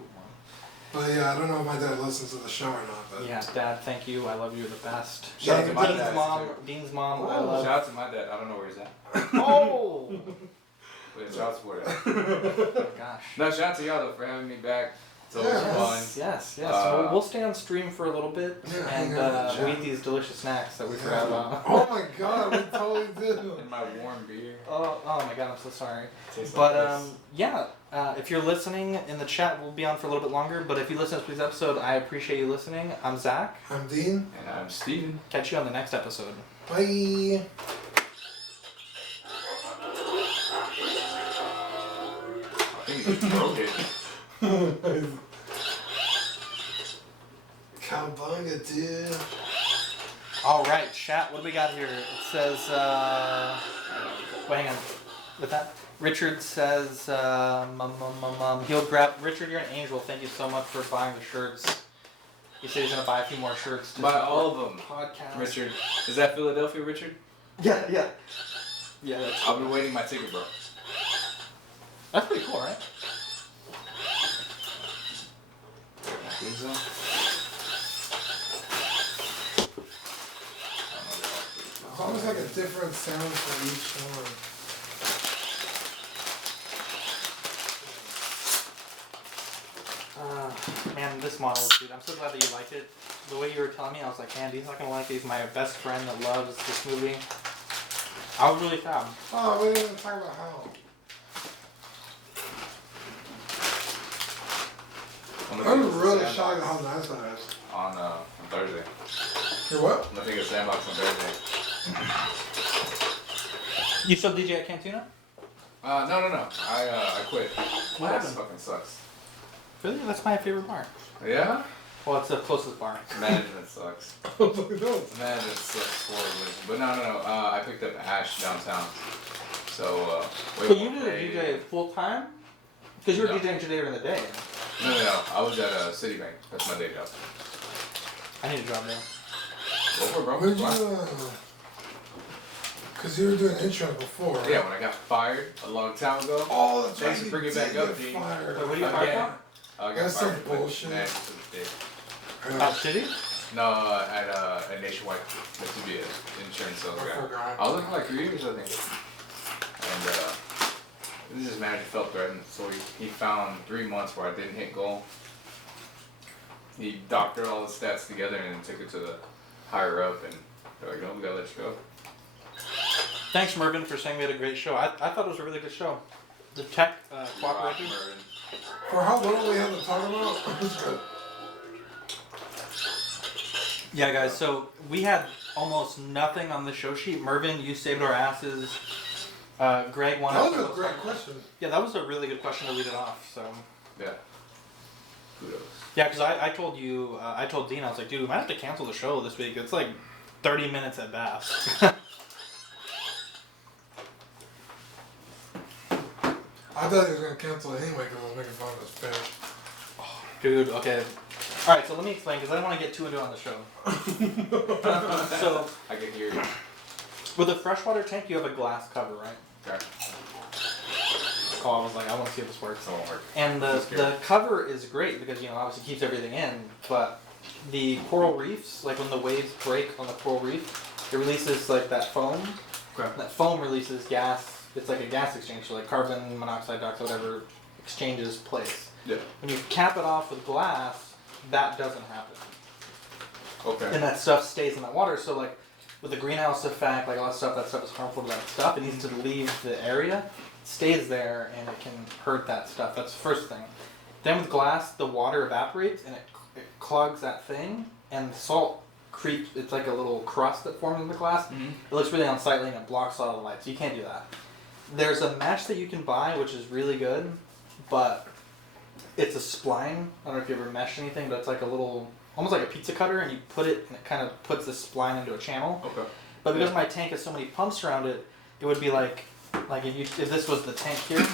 But yeah, I don't know if my dad listens to the show or not. But Yeah, Dad, thank you. I love you. You're the best. Shout out to my Dean's dad, mom. too. Dean's mom. I Shout love. out to my dad. I don't know where he's at. Oh. But shout out to where. Oh gosh. No, shout out to y'all though for having me back. It's always Yes. fun. We'll stay on stream for a little bit and we'll eat these delicious snacks that we forgot about. Oh my god, we totally did. And my warm beer. Oh my god, I'm so sorry. Tastes But like if you're listening in the chat, we'll be on for a little bit longer. But if you listen to this episode, I appreciate you listening. I'm Zach. I'm Dean. And I'm Steven. Catch you on the next episode. Bye. I think you broke it. Cowabunga, dude. All right, chat. What do we got here? It says. Wait, hang on. With that, Richard says. He'll grab. Richard, you're an angel. Thank you so much for buying the shirts. He said he's gonna buy a few more shirts. To Buy all of them. Podcast. Richard. Is that Philadelphia, Richard? Yeah. That's I'll be waiting my ticket, bro. That's pretty cool, right? I think so. It's almost like a different sound for each one. Man, this model, dude, I'm so glad that you liked it. The way you were telling me, I was like, man, he's not gonna like it. He's my best friend that loves this movie. I was really proud. Oh, we didn't even talk about how. I'm really shocked at how nice that is. On Thursday. You're what? I'm gonna take a sandbox on Thursday. You still DJ at Cantina? No. I quit. What happened? Fucking sucks. Really? That's my favorite bar. Yeah? Well, it's the closest bar. Management sucks. No. Management sucks horribly. But no. I picked up Ash downtown. So, So you did a DJ full time? Because you were DJing today during the day. No. I was at Citibank. That's my day job. I need a job there. Go for it, bro. Where'd Why? you, Because you were doing intro before, right? Yeah, when I got fired a long time ago. Oh, that's Thanks right. for bringing you it back did up, get Dean. fired. Wait, what are you fired Again. from? I got That's fired some for bullshit. management to the state. City? No, at Nationwide. Meant to be an insurance sales I guy. forgot. I was looking like 3 years, I think. And this manager felt threatened, so he found 3 months where I didn't hit goal. He doctored all the stats together and then took it to the higher up, and they're like, no, we gotta let you go. Thanks, Mervin, for saying we had a great show. I thought it was a really good show. the tech cooperative. For how little we had to talk about, it's good. Yeah, guys. So we had almost nothing on the show sheet. Mervin, you saved our asses. Greg wanted. That was a great question. Yeah, that was a really good question to lead it off. So. Yeah. Kudos. Yeah, because I told you, I told Dean, I was like, dude, we might have to cancel the show this week. It's like 30 minutes at best. I thought he was going to cancel it anyway because I was making fun of his fish. Oh, dude, okay. Alright, so let me explain because I don't want to get too into it on the show. So, I can hear you. with a freshwater tank, you have a glass cover, right? Okay. Oh, I was like, I want to see if this works. It won't work. And the cover is great because, you know, obviously keeps everything in, but the coral reefs, like when the waves break on the coral reef, it releases like that foam. Okay. That foam releases gas. It's like a gas exchange, so like carbon monoxide, dioxide, whatever exchanges place. Yeah. When you cap it off with glass, that doesn't happen. Okay. And that stuff stays in that water. So like with the greenhouse effect, like all that stuff is harmful to that stuff. It needs to leave the area, it stays there, and it can hurt that stuff. That's the first thing. Then with glass, the water evaporates and it clogs that thing, and the salt creeps. It's like a little crust that forms in the glass. Mm-hmm. It looks really unsightly and it blocks all the light, so you can't do that. There's a mesh that you can buy, which is really good, but it's a spline. I don't know if you ever meshed anything, but it's like a little, almost like a pizza cutter, and you put it, and it kind of puts the spline into a channel. Okay. But because my tank has so many pumps around it, it would be like if this was the tank here,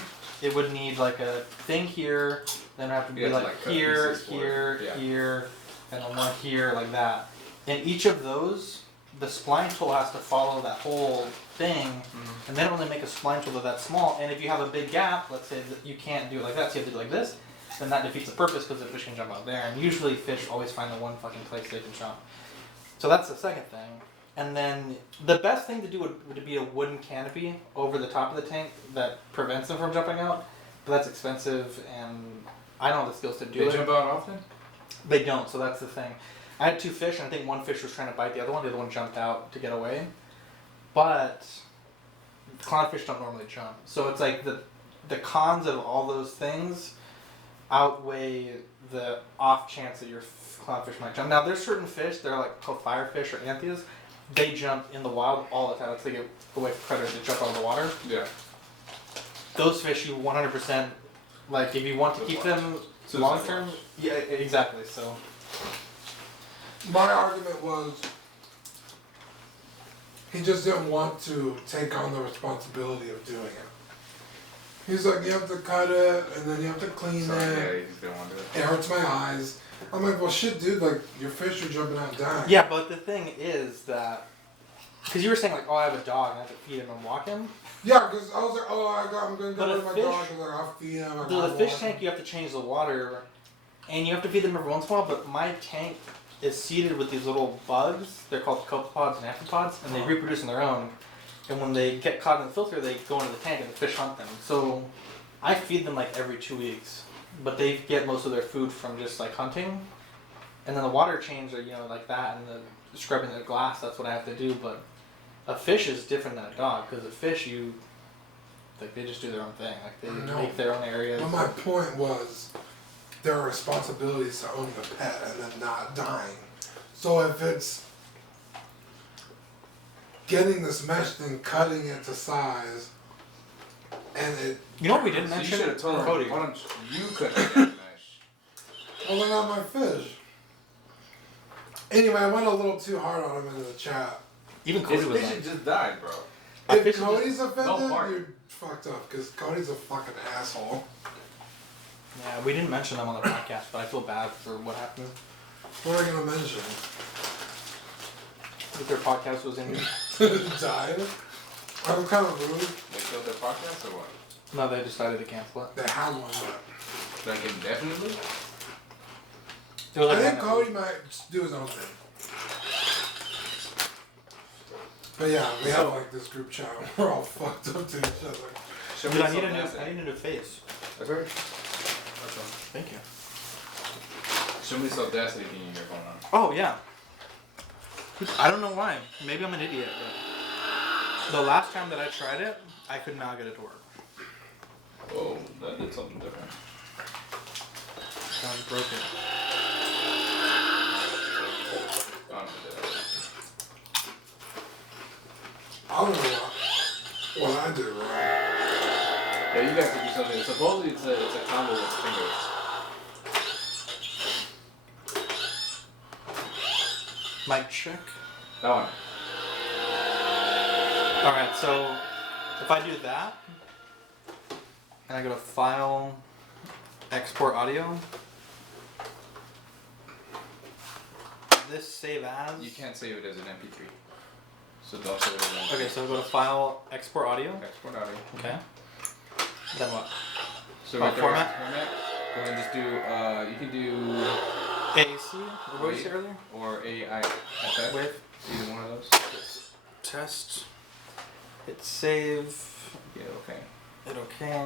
it would need like a thing here, then it would have to be like here, here, here, and then one here, like that. And each of those, the spline tool has to follow that whole thing, and they don't really make a spline tool that small. And if you have a big gap, let's say that you can't do it like that, so you have to do it like this, then that defeats the purpose because the fish can jump out there. And usually fish always find the one fucking place they can jump. So that's the second thing. And then the best thing to do would be a wooden canopy over the top of the tank that prevents them from jumping out. But that's expensive, and I don't have the skills to do it. They jump out often? They don't, so that's the thing. I had two fish, and I think one fish was trying to bite the other one. The other one jumped out to get away. But clownfish don't normally jump. So it's like the cons of all those things outweigh the off chance that your clownfish might jump. Now, there's certain fish, they're like called firefish or anthias. They jump in the wild all the time. It's like a way for predators to jump out of the water. Yeah. Those fish, you 100%, like, if you want to keep them long term, yeah, exactly. So my argument was he just didn't want to take on the responsibility of doing it. He's like, you have to cut it, and then you have to clean it. Yeah, you just didn't want to do it. It hurts my eyes. I'm like, well, shit, dude, like, your fish are jumping out and dying. yeah, but the thing is that, because you were saying like, oh, I have a dog and I have to feed him and walk him. Yeah, because I was like, oh, I'm going to But go a with my fish- dog, because like, I'll feed him. The fish tank, you have to change the water, and you have to feed them every once in a while. But my tank is seeded with these little bugs. They're called copepods and amphipods, and they reproduce on their own. And when they get caught in the filter, they go into the tank and the fish hunt them. So I feed them like every 2 weeks, but they get most of their food from just like hunting. And then the water change, or like that, and the scrubbing the glass. That's what I have to do. But a fish is different than a dog, because a fish, they just do their own thing. Like they make their own areas. But my point was, there are responsibilities to owning a pet and then not dying. So if it's getting this mesh thing, cutting it to size, and it... You know what we didn't So you mention? should have told him, Cody. why don't you cut that mesh? Well, they're not my fish. Anyway, I went a little too hard on him in the chat. Even Cody His was fish like, just died, bro. If Cody's offended, part. you're fucked up, because Cody's a fucking asshole. yeah, we didn't mention them on the podcast, but I feel bad for what happened. What am I going to mention? That their podcast was in. Died? I'm kind of rude. They killed their podcast or what? No, they decided to cancel it. They had one, but... Like indefinitely? It was I like think one Cody might do his own thing. But yeah, we have like this group chat. We're all fucked up to each other. Show Dude, me I need some a new face. That's right. Thank you. Show me this audacity thing you got going on. Oh yeah. I don't know why. Maybe I'm an idiot, but the last time that I tried it, I could not get it to work. broke it. I don't know what I did wrong. Yeah, you guys could do something. Supposedly it's a combo with fingers. Mic check. That one. Alright, so if I do that, and I go to File, Export Audio, this save as. You can't save it as an MP3. So don't save it as an MP3. Okay, so go to File, Export Audio. Export audio. Okay. Then what? So Oh, right there, format? format. Go ahead and just do, you can do AAC, what did you say earlier? or AIFF. With Either one of those. test. Hit save. Yeah, okay. Hit OK.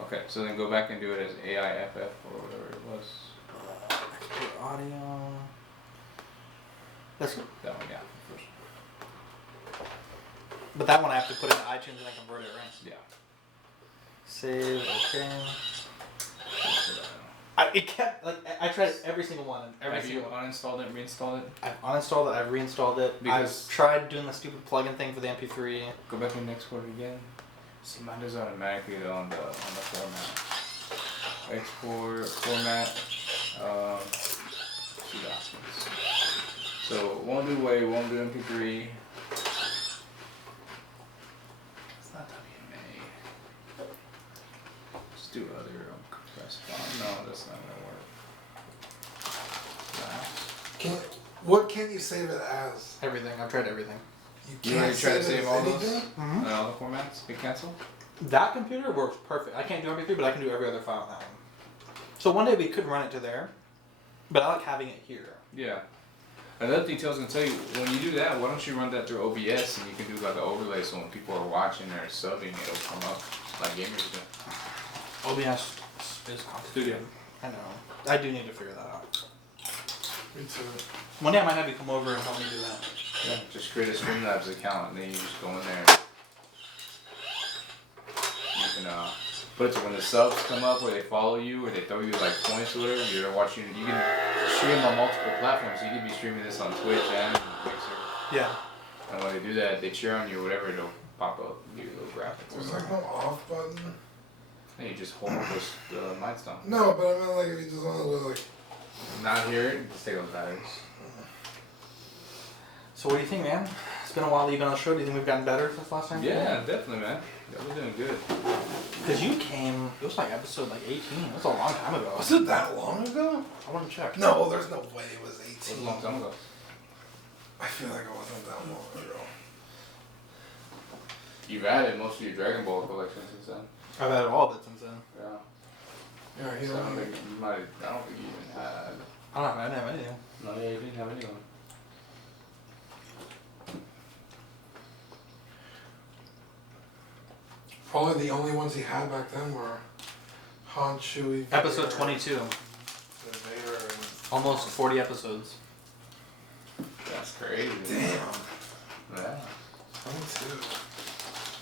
Okay, so then go back and do it as AIFF or whatever it was. Export audio. That's good. That one, yeah. First. But that one I have to put into iTunes and I convert it, right? Yeah. Save, OK. That's what It kept, like, I tried every single one. And every Have you single one. uninstalled it, reinstalled it? I've uninstalled it, I've reinstalled it. Because- I've tried doing the stupid plugin thing for the MP3. Go back and export it again. See, mine does automatically on the format. Export format. Two documents. So it won't do WAV, won't do MP3. It's not WMA. Just do other compressed file. No, that's not gonna work. What can you save it as? Everything, I've tried everything. You You can't already tried to save it save as all those? anything? Mm-hmm. All the formats get canceled? That computer works perfect. I can't do MP3, but I can do every other file on that one. So one day we could run it to there, but I like having it here. Yeah. Another thing I was gonna tell you, when you do that, why don't you run that through OBS and you can do like an overlay so when people are watching or subbing, it'll come up like gamers do. OBS is complicated. I know. I do need to figure that out. Me too. One day I might have you come over and help me do that. Yeah. Just create a Streamlabs account and then you just go in there. You can put it to when the subs come up or they follow you or they throw you like points or whatever, you're watching, you can stream on multiple platforms. You can be streaming this on Twitch and Mixer. Yeah. And when they do that, they cheer on you or whatever, it'll pop up, give you little graphics. There's like no off button. And you just hold those mics down. No, but I mean like if you just want to like. Not here, just take those batteries. So what do you think, man? It's been a while that you've been on the show. Do you think we've gotten better since last time? Yeah, definitely, man. Yeah, we're doing good. Because you came, it was like episode like 18. It was a long time ago. Was it that long ago? I want to check. No, there's no way it was It 18. was a long time ago. I feel like it wasn't that long ago. You've added most of your Dragon Ball collection since then. I've had all of it since then. Yeah. Yeah, So I don't think you might. I don't think you even had. I didn't have anything. No, yeah, you didn't have anyone. Probably the only ones he had back then were Han, Chewie, Episode Vader, 22. and Vader, and Almost 40 episodes. That's crazy. damn, Yeah. 22.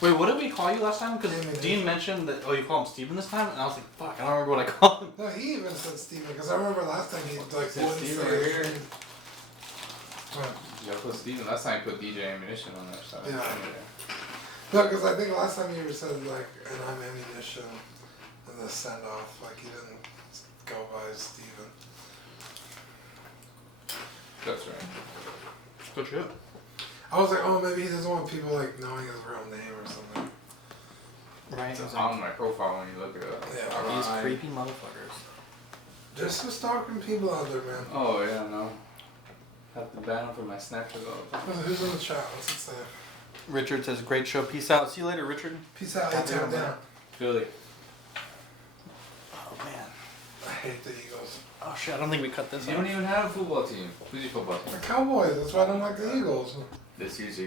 Wait, what did we call you last time? Because Damon. Dean mentioned that, you call him Steven this time? And I was like, fuck, I don't remember what I called him. No, he even said Steven, because I remember last time he like Said wouldn't Steven say right his here. name. What? Yeah, put Steven. Last time I put DJ Ammunition on there. So Yeah. No, because I think last time you said like, and I'm ammunition, and the send off, like you didn't go by Steven. That's right. Good shit. I was like, oh, maybe he doesn't want people like knowing his real name or something. Right? It's It's on my profile when you look it up. Yeah, these right. creepy motherfuckers. Just for stalking people out there, man. Oh yeah, no. Have to ban him for my Snapchat all the time. Who's in the chat? What's it say? Richard says, great show. Peace out. See you later, Richard. Peace out, Happy A-Town Monday. down. Philly. Oh, man. I hate the Eagles. Oh, shit. I don't think we cut this You out. don't even have a football team. Who's your football team? The Cowboys, that's why I don't like the Eagles. This year's your